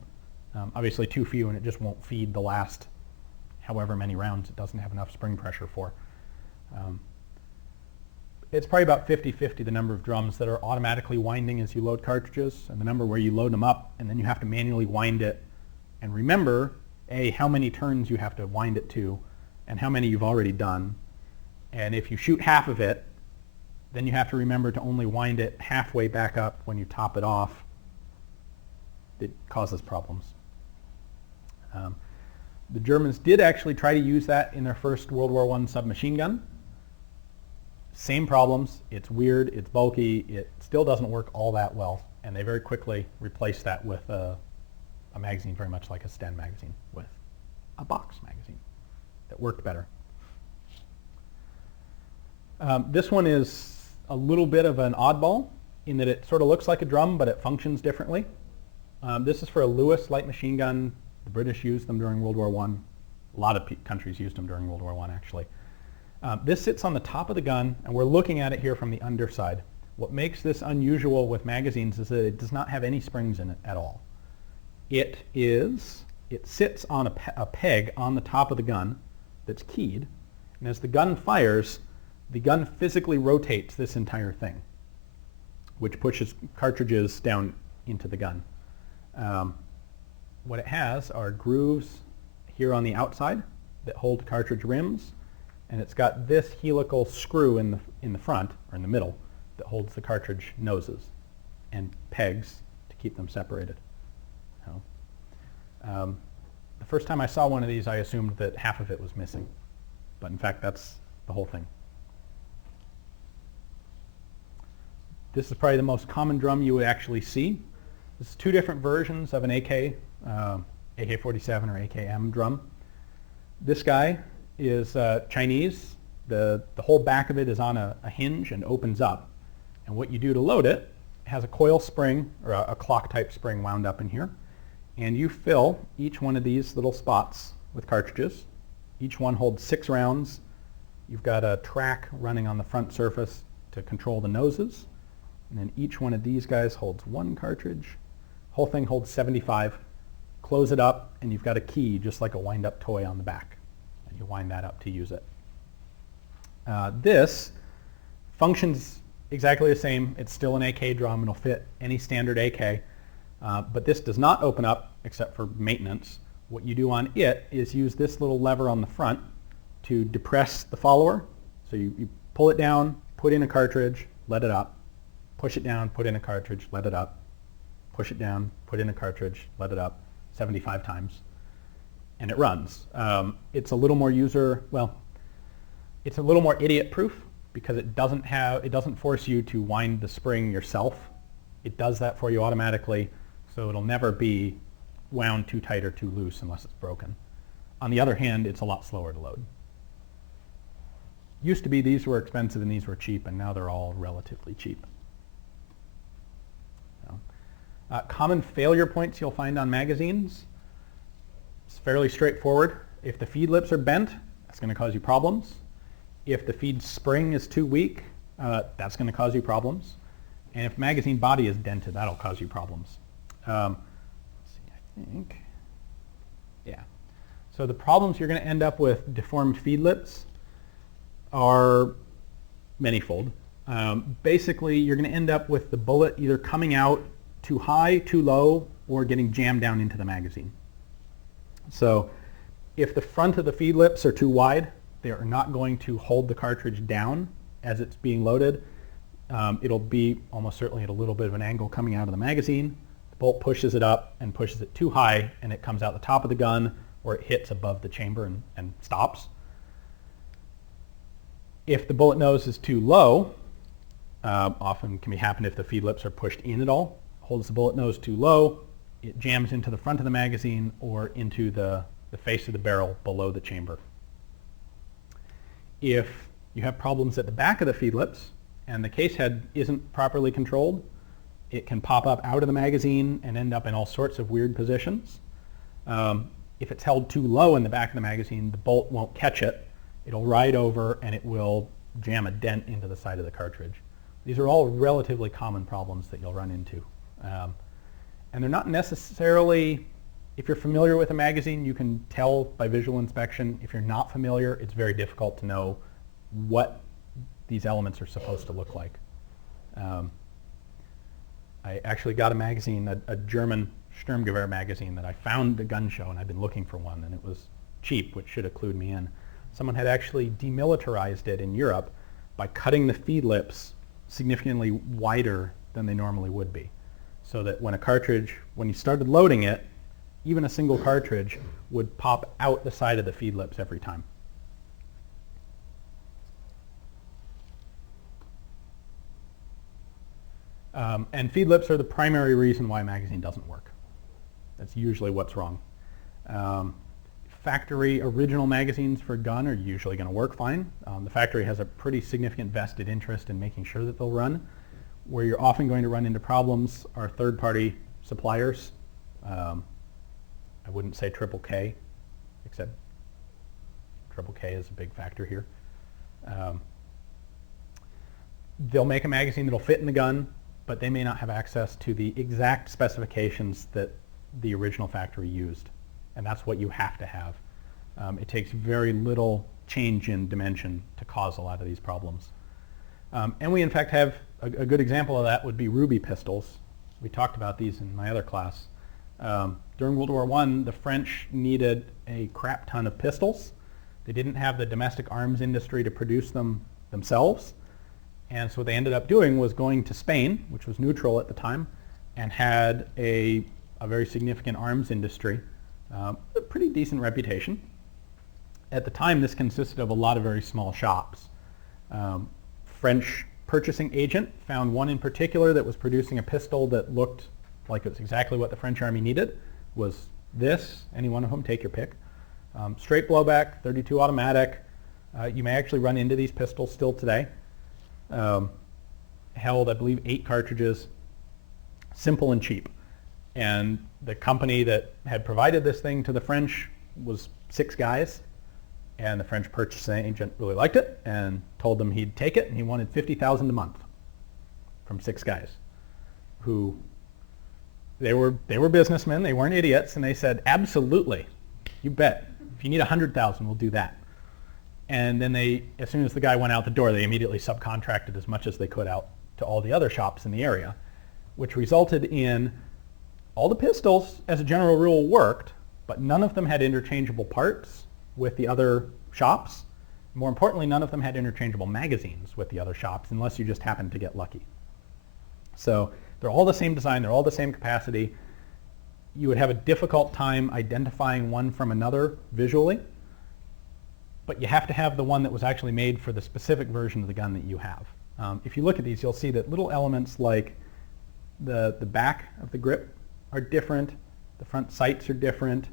Obviously too few, and it just won't feed the last however many rounds it doesn't have enough spring pressure for. It's probably about 50-50 the number of drums that are automatically winding as you load cartridges, and the number where you load them up, and then you have to manually wind it. And remember, how many turns you have to wind it to, and how many you've already done. And if you shoot half of it, then you have to remember to only wind it halfway back up when you top it off. It causes problems. The Germans did actually try to use that in their first World War I submachine gun. Same problems. It's weird, it's bulky, it still doesn't work all that well, and they very quickly replaced that with a magazine very much like a Sten magazine, with a box magazine that worked better. This one is a little bit of an oddball in that it sort of looks like a drum, but it functions differently. This is for a Lewis light machine gun. The British used them during World War I. A lot of countries used them during World War I, actually. This sits on the top of the gun, and we're looking at it here from the underside. What makes this unusual with magazines is that it does not have any springs in it at all. It sits on a peg on the top of the gun that's keyed, and as the gun fires, the gun physically rotates this entire thing, which pushes cartridges down into the gun. What it has are grooves here on the outside that hold cartridge rims, and it's got this helical screw in the front, or in the middle, that holds the cartridge noses, and pegs to keep them separated. So, the first time I saw one of these, I assumed that half of it was missing, but in fact that's the whole thing. This is probably the most common drum you would actually see. This is two different versions of an AK, AK-47 or AKM drum. This guy is Chinese. The whole back of it is on a hinge and opens up. And what you do to load it, has a coil spring, or a clock-type spring wound up in here. And you fill each one of these little spots with cartridges. Each one holds 6 rounds. You've got a track running on the front surface to control the noses. And then each one of these guys holds 1 cartridge. Whole thing holds 75. Close it up, and you've got a key, just like a wind-up toy on the back. And you wind that up to use it. This functions exactly the same. It's still an AK drum. It'll fit any standard AK. But this does not open up, except for maintenance. What you do on it is use this little lever on the front to depress the follower. So you pull it down, put in a cartridge, let it up. Push it down, put in a cartridge, let it up. Push it down, put in a cartridge, let it up 75 times. And it runs. It's a little more it's a little more idiot-proof because it doesn't force you to wind the spring yourself. It does that for you automatically, so it'll never be wound too tight or too loose unless it's broken. On the other hand, it's a lot slower to load. Used to be these were expensive and these were cheap, and now they're all relatively cheap. Common failure points you'll find on magazines. It's fairly straightforward. If the feed lips are bent, that's going to cause you problems. If the feed spring is too weak, that's going to cause you problems. And if magazine body is dented, that'll cause you problems. Let's see, I think. Yeah. So the problems you're going to end up with deformed feed lips are manifold. Basically, you're going to end up with the bullet either coming out too high, too low, or getting jammed down into the magazine. So if the front of the feed lips are too wide, they are not going to hold the cartridge down as it's being loaded. It'll be almost certainly at a little bit of an angle coming out of the magazine. The bolt pushes it up and pushes it too high, and it comes out the top of the gun, or it hits above the chamber and stops. If the bullet nose is too low, often can be happen if the feed lips are pushed in at all, holds the bullet nose too low, it jams into the front of the magazine or into the face of the barrel below the chamber. If you have problems at the back of the feed lips and the case head isn't properly controlled, it can pop up out of the magazine and end up in all sorts of weird positions. if it's held too low in the back of the magazine, the bolt won't catch it. It'll ride over and it will jam a dent into the side of the cartridge. These are all relatively common problems that you'll run into. And they're not necessarily, if you're familiar with a magazine, you can tell by visual inspection. If you're not familiar, it's very difficult to know what these elements are supposed to look like. I actually got a magazine, a German Sturmgewehr magazine that I found at a gun show, and I've been looking for one, and it was cheap, which should have clued me in. Someone had actually demilitarized it in Europe by cutting the feed lips significantly wider than they normally would be, so that when a cartridge, when you started loading it, even a single cartridge would pop out the side of the feed lips every time. And feed lips are the primary reason why a magazine doesn't work. That's usually what's wrong. Factory original magazines for a gun are usually going to work fine. The factory has a pretty significant vested interest in making sure that they'll run. Where you're often going to run into problems are third-party suppliers. I wouldn't say Triple K, except Triple K is a big factor here. They'll make a magazine that'll fit in the gun, but they may not have access to the exact specifications that the original factory used. And that's what you have to have. It takes very little change in dimension to cause a lot of these problems. And we in fact have a good example of that would be Ruby pistols. We talked about these in my other class. During World War I, the French needed a crap ton of pistols. They didn't have the domestic arms industry to produce them themselves. And so what they ended up doing was going to Spain, which was neutral at the time, and had a very significant arms industry, a pretty decent reputation. At the time, this consisted of a lot of very small shops. French purchasing agent found one in particular that was producing a pistol that looked like it was exactly what the French army needed. Was this, any one of them, take your pick. Straight blowback, 32 automatic. You may actually run into these pistols still today. Held, I believe, 8 cartridges, simple and cheap. And the company that had provided this thing to the French was 6 guys, and the French purchasing agent really liked it and told them he'd take it, and he wanted $50,000 a month from 6 guys who they were businessmen, they weren't idiots, and they said, absolutely, you bet. If you need $100,000, we'll do that. And then they, as soon as the guy went out the door, they immediately subcontracted as much as they could out to all the other shops in the area, which resulted in all the pistols, as a general rule, worked, but none of them had interchangeable parts with the other shops. More importantly, none of them had interchangeable magazines with the other shops, unless you just happened to get lucky. So they're all the same design, they're all the same capacity. You would have a difficult time identifying one from another visually, but you have to have the one that was actually made for the specific version of the gun that you have. If you look at these, you'll see that little elements like the back of the grip are different, the front sights are different,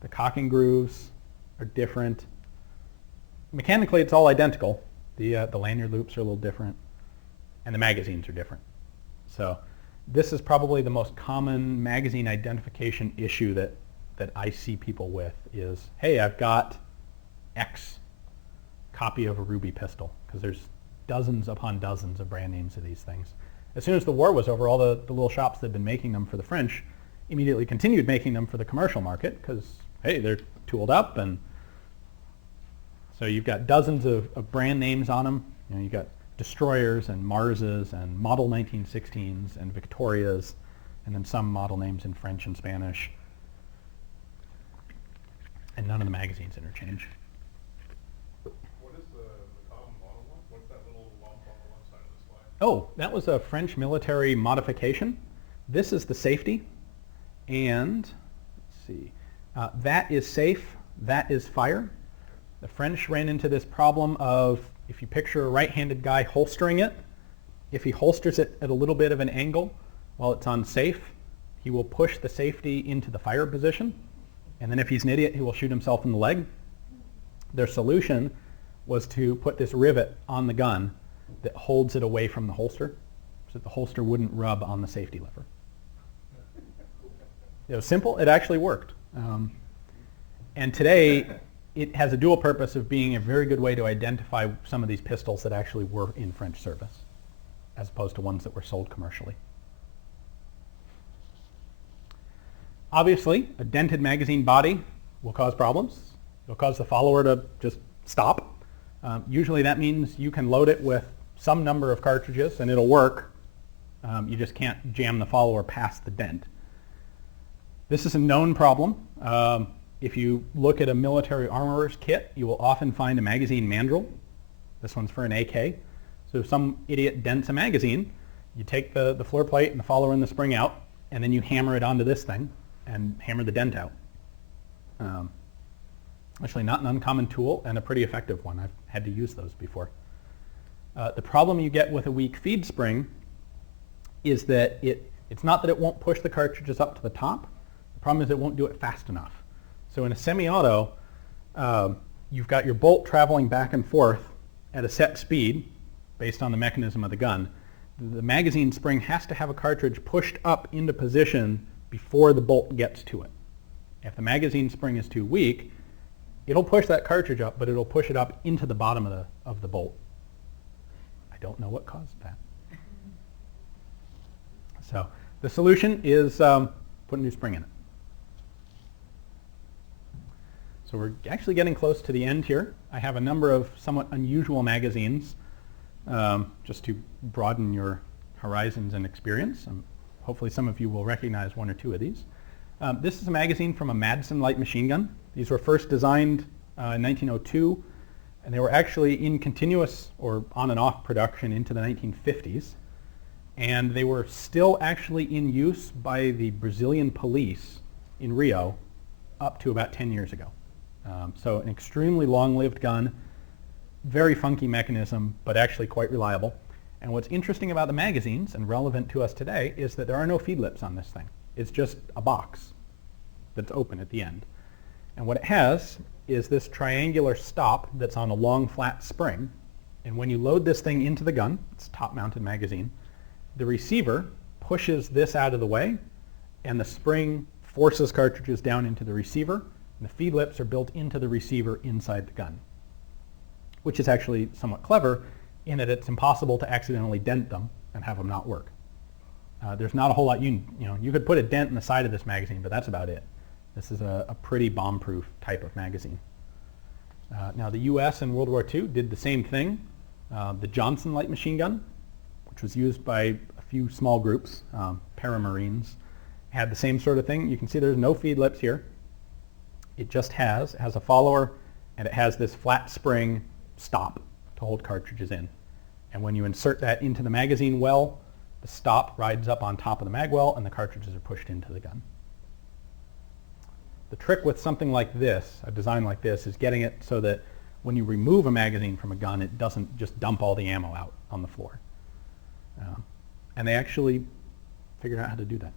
the cocking grooves are different. Mechanically, it's all identical. The lanyard loops are a little different, and the magazines are different. So this is probably the most common magazine identification issue that I see people with is, hey, I've got X copy of a Ruby pistol, because there's dozens upon dozens of brand names of these things. As soon as the war was over, all the little shops that had been making them for the French immediately continued making them for the commercial market, because, hey, they're tooled up, and so you've got dozens of brand names on them. You know, you've got Destroyers and Marses and Model 1916s and Victorias, and then some model names in French and Spanish, and none of the magazines interchange. What is the common model one? What's that little lump on the left side of the slide? Oh, that was a French military modification. This is the safety, and let's see, that is safe, that is fire. The French ran into this problem of, if you picture a right-handed guy holstering it, if he holsters it at a little bit of an angle while it's on safe, he will push the safety into the fire position, and then if he's an idiot, he will shoot himself in the leg. Their solution was to put this rivet on the gun that holds it away from the holster, so that the holster wouldn't rub on the safety lever. It was simple. It actually worked. And today, it has a dual purpose of being a very good way to identify some of these pistols that actually were in French service, as opposed to ones that were sold commercially. Obviously, a dented magazine body will cause problems. It'll cause the follower to just stop. Usually that means you can load it with some number of cartridges and it'll work. You just can't jam the follower past the dent. This is a known problem. If you look at a military armorer's kit, you will often find a magazine mandrel. This one's for an AK. So if some idiot dents a magazine, you take the floor plate and the follower and the spring out, and then you hammer it onto this thing and hammer the dent out. Actually not an uncommon tool and a pretty effective one. I've had to use those before. The problem you get with a weak feed spring is that it's not that it won't push the cartridges up to the top. The problem is it won't do it fast enough. So in a semi-auto, you've got your bolt traveling back and forth at a set speed based on the mechanism of the gun. The magazine spring has to have a cartridge pushed up into position before the bolt gets to it. If the magazine spring is too weak, it'll push that cartridge up, but it'll push it up into the bottom of the bolt. I don't know what caused that. So the solution is put a new spring in it. So we're actually getting close to the end here. I have a number of somewhat unusual magazines just to broaden your horizons and experience. Hopefully some of you will recognize one or two of these. This is a magazine from a Madsen light machine gun. These were first designed in 1902, and they were actually in continuous or on and off production into the 1950s. And they were still actually in use by the Brazilian police in Rio up to about 10 years ago. So an extremely long-lived gun, very funky mechanism, but actually quite reliable. And what's interesting about the magazines and relevant to us today is that there are no feed lips on this thing. It's just a box that's open at the end. And what it has is this triangular stop that's on a long flat spring. And when you load this thing into the gun, it's a top-mounted magazine, the receiver pushes this out of the way, and the spring forces cartridges down into the receiver, and the feed lips are built into the receiver inside the gun, which is actually somewhat clever in that it's impossible to accidentally dent them and have them not work. There's not a whole lot, you could put a dent in the side of this magazine, but that's about it. This is a pretty bomb-proof type of magazine. Now the US in World War II did the same thing. The Johnson light machine gun, which was used by a few small groups, paramarines, had the same sort of thing. You can see there's no feed lips here. It just has a follower, and it has this flat spring stop to hold cartridges in. And when you insert that into the magazine well, the stop rides up on top of the mag well, and the cartridges are pushed into the gun. The trick with something like this, a design like this, is getting it so that when you remove a magazine from a gun, it doesn't just dump all the ammo out on the floor. And they actually figured out how to do that.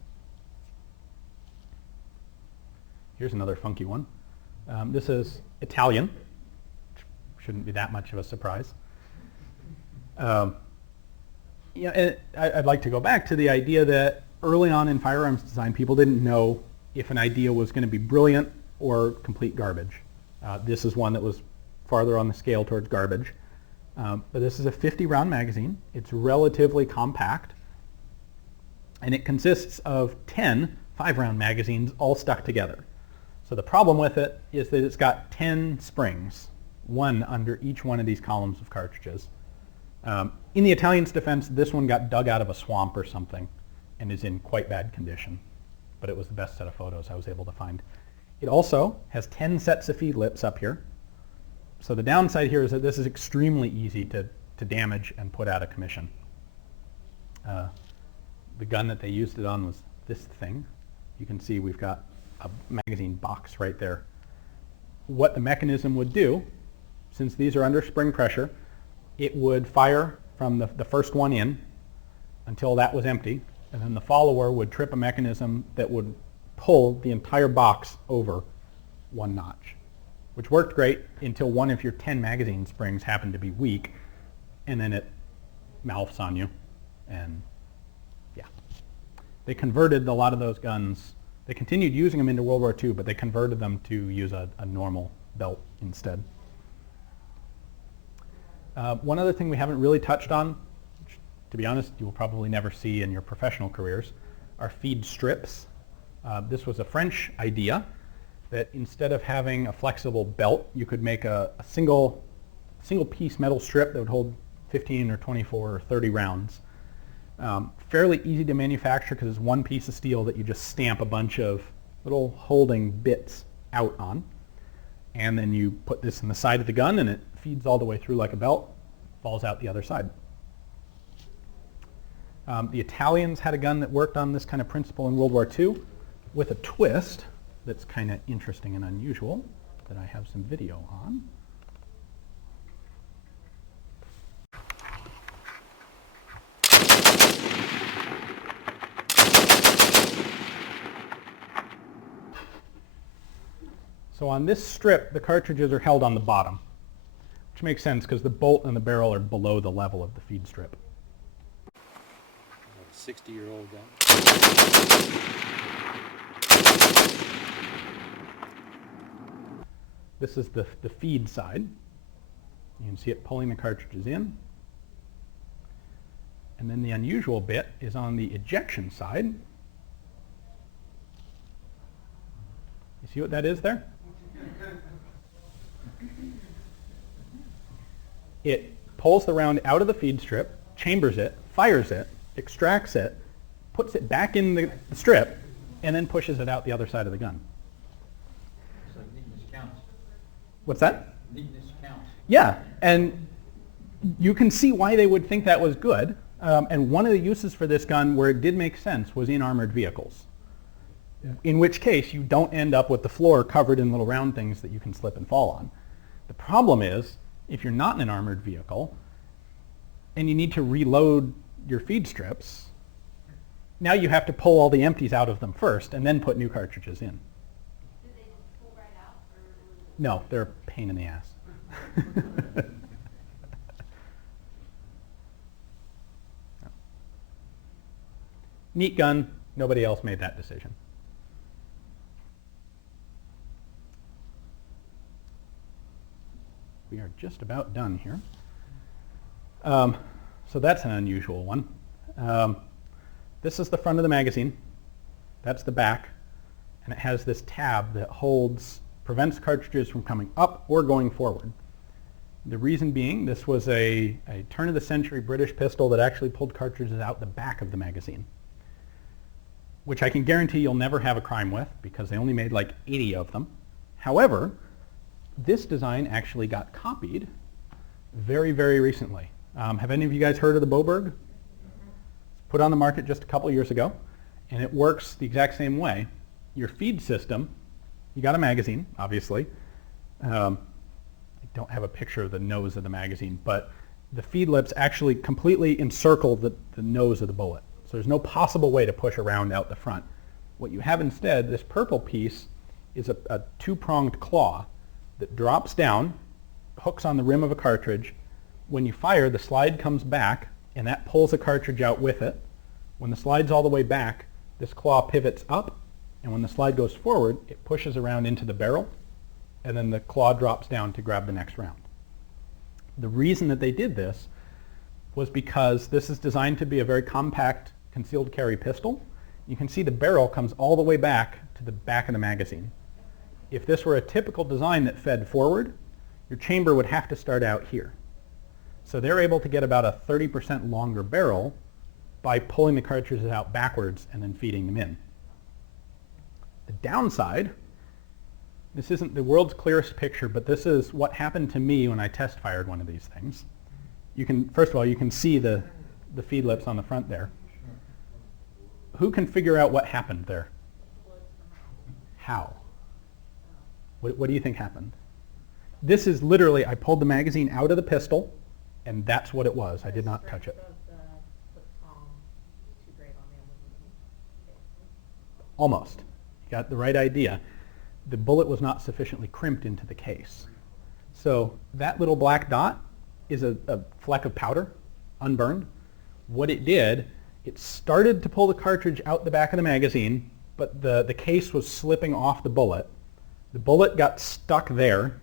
Here's another funky one. This is Italian, which shouldn't be that much of a surprise. And I'd like to go back to the idea that early on in firearms design, people didn't know if an idea was going to be brilliant or complete garbage. This is one that was farther on the scale towards garbage. But this is a 50-round magazine. It's relatively compact. And it consists of 10 5-round magazines all stuck together. So the problem with it is that it's got 10 springs, one under each one of these columns of cartridges. In the Italians' defense, this one got dug out of a swamp or something and is in quite bad condition. But it was the best set of photos I was able to find. It also has 10 sets of feed lips up here. So the downside here is that this is extremely easy to damage and put out of commission. The gun that they used it on was this thing. You can see we've got a magazine box right there. What the mechanism would do, since these are under spring pressure, it would fire from the first one in until that was empty, and then the follower would trip a mechanism that would pull the entire box over one notch, which worked great until one of your 10 magazine springs happened to be weak, and then it malfs on you, and yeah. They converted a lot of those guns They continued using them into World War II, but they converted them to use a normal belt instead. One other thing we haven't really touched on, which, to be honest, you will probably never see in your professional careers, are feed strips. This was a French idea that instead of having a flexible belt, you could make a single piece metal strip that would hold 15 or 24 or 30 rounds. Fairly easy to manufacture because it's one piece of steel that you just stamp a bunch of little holding bits out on. And then you put this in the side of the gun and it feeds all the way through like a belt, falls out the other side. The Italians had a gun that worked on this kind of principle in World War II with a twist that's kind of interesting and unusual that I have some video on. So on this strip, the cartridges are held on the bottom, which makes sense because the bolt and the barrel are below the level of the feed strip. A 60-year-old gun. This is the feed side. You can see it pulling the cartridges in. And then the unusual bit is on the ejection side. You see what that is there? It pulls the round out of the feed strip, chambers it, fires it, extracts it, puts it back in the strip, and then pushes it out the other side of the gun. So neatness counts. What's that? Neatness counts. Yeah, and you can see why they would think that was good. And one of the uses for this gun where it did make sense was in armored vehicles. In which case, you don't end up with the floor covered in little round things that you can slip and fall on. The problem is, if you're not in an armored vehicle, and you need to reload your feed strips, now you have to pull all the empties out of them first, and then put new cartridges in. Do they just pull right out, or? No, they're a pain in the ass. Neat gun, nobody else made that decision. We are just about done here. So that's an unusual one. This is the front of the magazine. That's the back. And it has this tab that prevents cartridges from coming up or going forward. The reason being, this was a turn-of-the-century British pistol that actually pulled cartridges out the back of the magazine, which I can guarantee you'll never have a crime with because they only made like 80 of them. However, this design actually got copied very, very recently. Have any of you guys heard of the Boberg? Put on the market just a couple years ago, and it works the exact same way. Your feed system, you got a magazine, obviously. I don't have a picture of the nose of the magazine, but the feed lips actually completely encircle the nose of the bullet. So there's no possible way to push a round out the front. What you have instead, this purple piece, is a two-pronged claw that drops down, hooks on the rim of a cartridge. When you fire, the slide comes back, and that pulls a cartridge out with it. When the slide's all the way back, this claw pivots up, and when the slide goes forward, it pushes around into the barrel, and then the claw drops down to grab the next round. The reason that they did this was because this is designed to be a very compact concealed carry pistol. You can see the barrel comes all the way back to the back of the magazine. If this were a typical design that fed forward, your chamber would have to start out here. So they're able to get about a 30% longer barrel by pulling the cartridges out backwards and then feeding them in. The downside, this isn't the world's clearest picture, but this is what happened to me when I test fired one of these things. First of all, you can see the feed lips on the front there. Who can figure out what happened there? How? What do you think happened? This is literally, I pulled the magazine out of the pistol, and that's what it was. I did not touch it. Almost. You got the right idea. The bullet was not sufficiently crimped into the case. So that little black dot is a fleck of powder, unburned. What it did, it started to pull the cartridge out the back of the magazine, but the case was slipping off the bullet. The bullet got stuck there.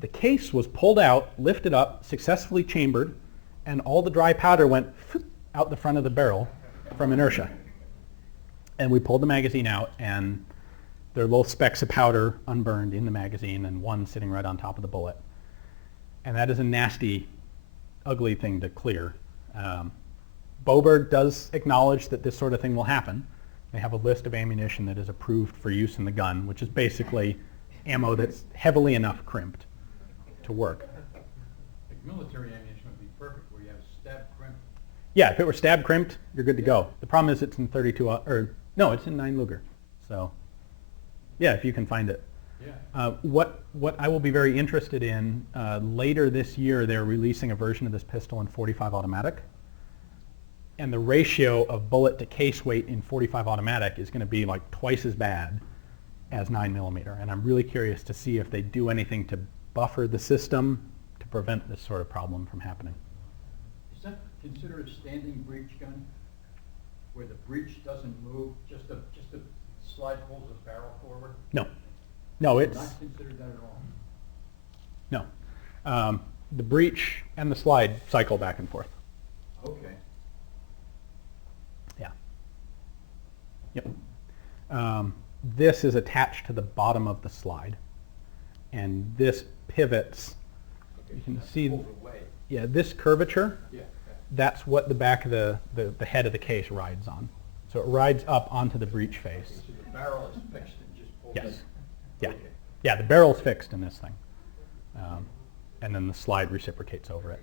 The case was pulled out, lifted up, successfully chambered, and all the dry powder went out the front of the barrel from inertia. And we pulled the magazine out, and there are little specks of powder unburned in the magazine and one sitting right on top of the bullet. And that is a nasty, ugly thing to clear. Boberg does acknowledge that this sort of thing will happen. They have a list of ammunition that is approved for use in the gun, which is basically ammo that's heavily enough crimped to work. Like military ammunition would be perfect, where you have stab crimp. Yeah, if it were stab crimped, you're good to go. The problem is it's in 32, or no, it's in 9 Luger. So, yeah, if you can find it. Yeah. What I will be very interested in, later this year they're releasing a version of this pistol in .45 automatic. And the ratio of bullet to case weight in .45 automatic is going to be like twice as bad as 9mm. And I'm really curious to see if they do anything to buffer the system to prevent this sort of problem from happening. Is that considered a standing breech gun, where the breech doesn't move, just the slide pulls the barrel forward? No. No, it's... Not considered that at all? No. The breech and the slide cycle back and forth. Okay. Yeah. Yep. This is attached to the bottom of the slide, and this pivots. You can see, yeah, this curvature. Yeah. That's what the back of the head of the case rides on. So it rides up onto the breech face. So the barrel is fixed and just pulls Yes. in? Yeah. Okay. Yeah, the barrel's fixed in this thing, and then the slide reciprocates over it.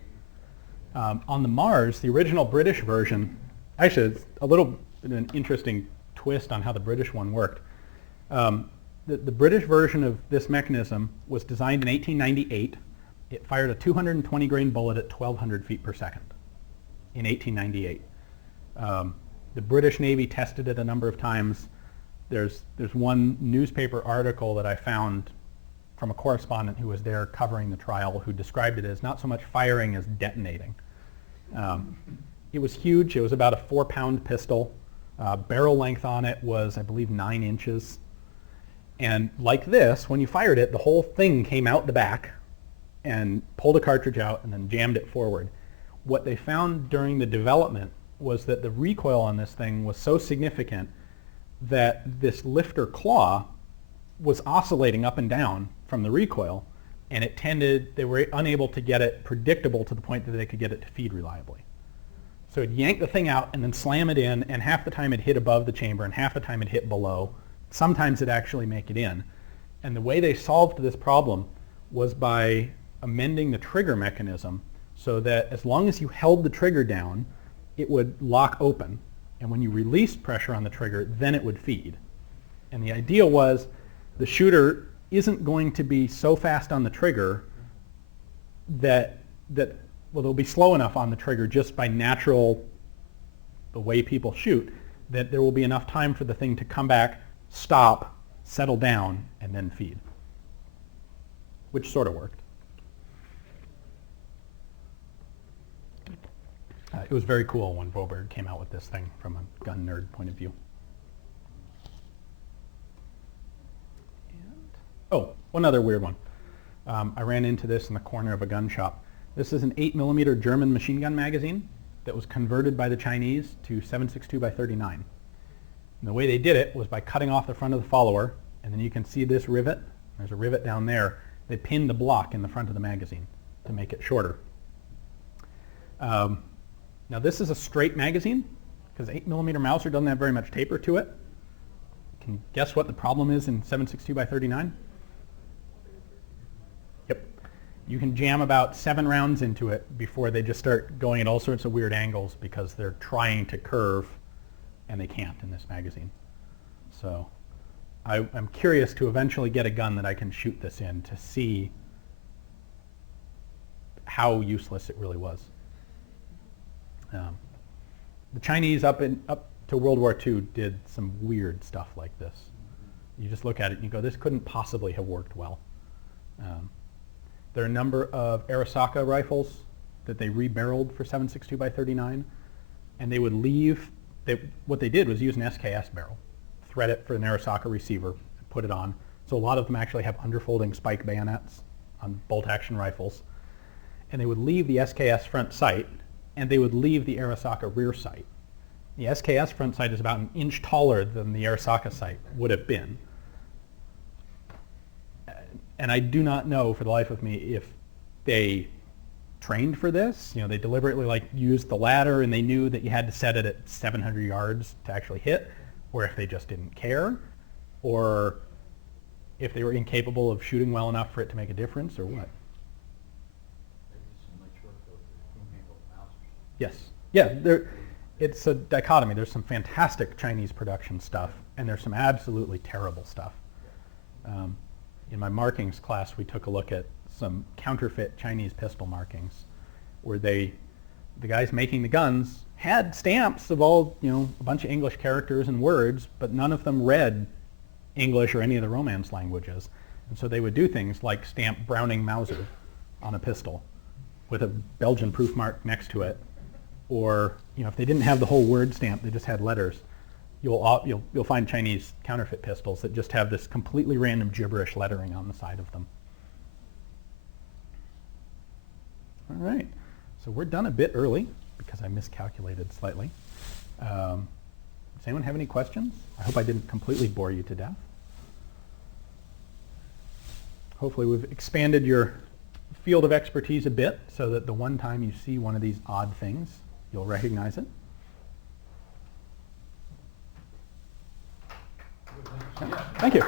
On the Mars, the original British version, actually, it's a little bit of an interesting twist on how the British one worked. The British version of this mechanism was designed in 1898. It fired a 220 grain bullet at 1,200 feet per second in 1898. The British Navy tested it a number of times. There's one newspaper article that I found from a correspondent who was there covering the trial who described it as not so much firing as detonating. It was huge. It was about a 4-pound pistol. Barrel length on it was, I believe, 9 inches. And like this, when you fired it, the whole thing came out the back and pulled a cartridge out and then jammed it forward. What they found during the development was that the recoil on this thing was so significant that this lifter claw was oscillating up and down from the recoil, and they were unable to get it predictable to the point that they could get it to feed reliably. So it'd yank the thing out and then slam it in, and half the time it'd hit above the chamber and half the time it'd hit below. Sometimes it'd actually make it in. And the way they solved this problem was by amending the trigger mechanism so that as long as you held the trigger down, it would lock open. And when you released pressure on the trigger, then it would feed. And the idea was the shooter isn't going to be so fast on the trigger that they'll be slow enough on the trigger just by the way people shoot, that there will be enough time for the thing to come back, stop, settle down, and then feed, which sort of worked. It was very cool when Boberg came out with this thing from a gun nerd point of view. Oh, one other weird one. I ran into this in the corner of a gun shop. This is an 8mm German machine gun magazine that was converted by the Chinese to 7.62 by 39. And the way they did it was by cutting off the front of the follower, and then you can see this rivet. There's a rivet down there. They pinned the block in the front of the magazine to make it shorter. Now this is a straight magazine because 8mm Mauser doesn't have very much taper to it. Can you guess what the problem is in 7.62 by 39? Yep. You can jam about 7 rounds into it before they just start going at all sorts of weird angles because they're trying to curve and they can't in this magazine. So I'm curious to eventually get a gun that I can shoot this in to see how useless it really was. The Chinese up to World War II did some weird stuff like this. You just look at it and you go, this couldn't possibly have worked well. There are a number of Arisaka rifles that they rebarreled for 7.62 by 39, and they would leave. What they did was use an SKS barrel thread it for an Arasaka receiver, put it on. So a lot of them actually have underfolding spike bayonets on bolt-action rifles. And they would leave the SKS front sight, and they would leave the Arasaka rear sight. The SKS front sight is about an inch taller than the Arasaka sight would have been. And I do not know for the life of me if they trained for this. You know, they deliberately like used the ladder and they knew that you had to set it at 700 yards to actually hit, or if they just didn't care, or if they were incapable of shooting well enough for it to make a difference, or what. They did some nice work with the two-handle Mausers. Yes. Yeah, it's a dichotomy. There's some fantastic Chinese production stuff, and there's some absolutely terrible stuff. In my markings class, we took a look at some counterfeit Chinese pistol markings, where the guys making the guns had stamps of all, you know, a bunch of English characters and words, but none of them read English or any of the Romance languages. And so they would do things like stamp Browning Mauser on a pistol with a Belgian proof mark next to it. Or, you know, if they didn't have the whole word stamp, they just had letters. You'll find Chinese counterfeit pistols that just have this completely random gibberish lettering on the side of them. All right, so we're done a bit early because I miscalculated slightly. Does anyone have any questions? I hope I didn't completely bore you to death. Hopefully we've expanded your field of expertise a bit so that the one time you see one of these odd things, you'll recognize it. Thank you.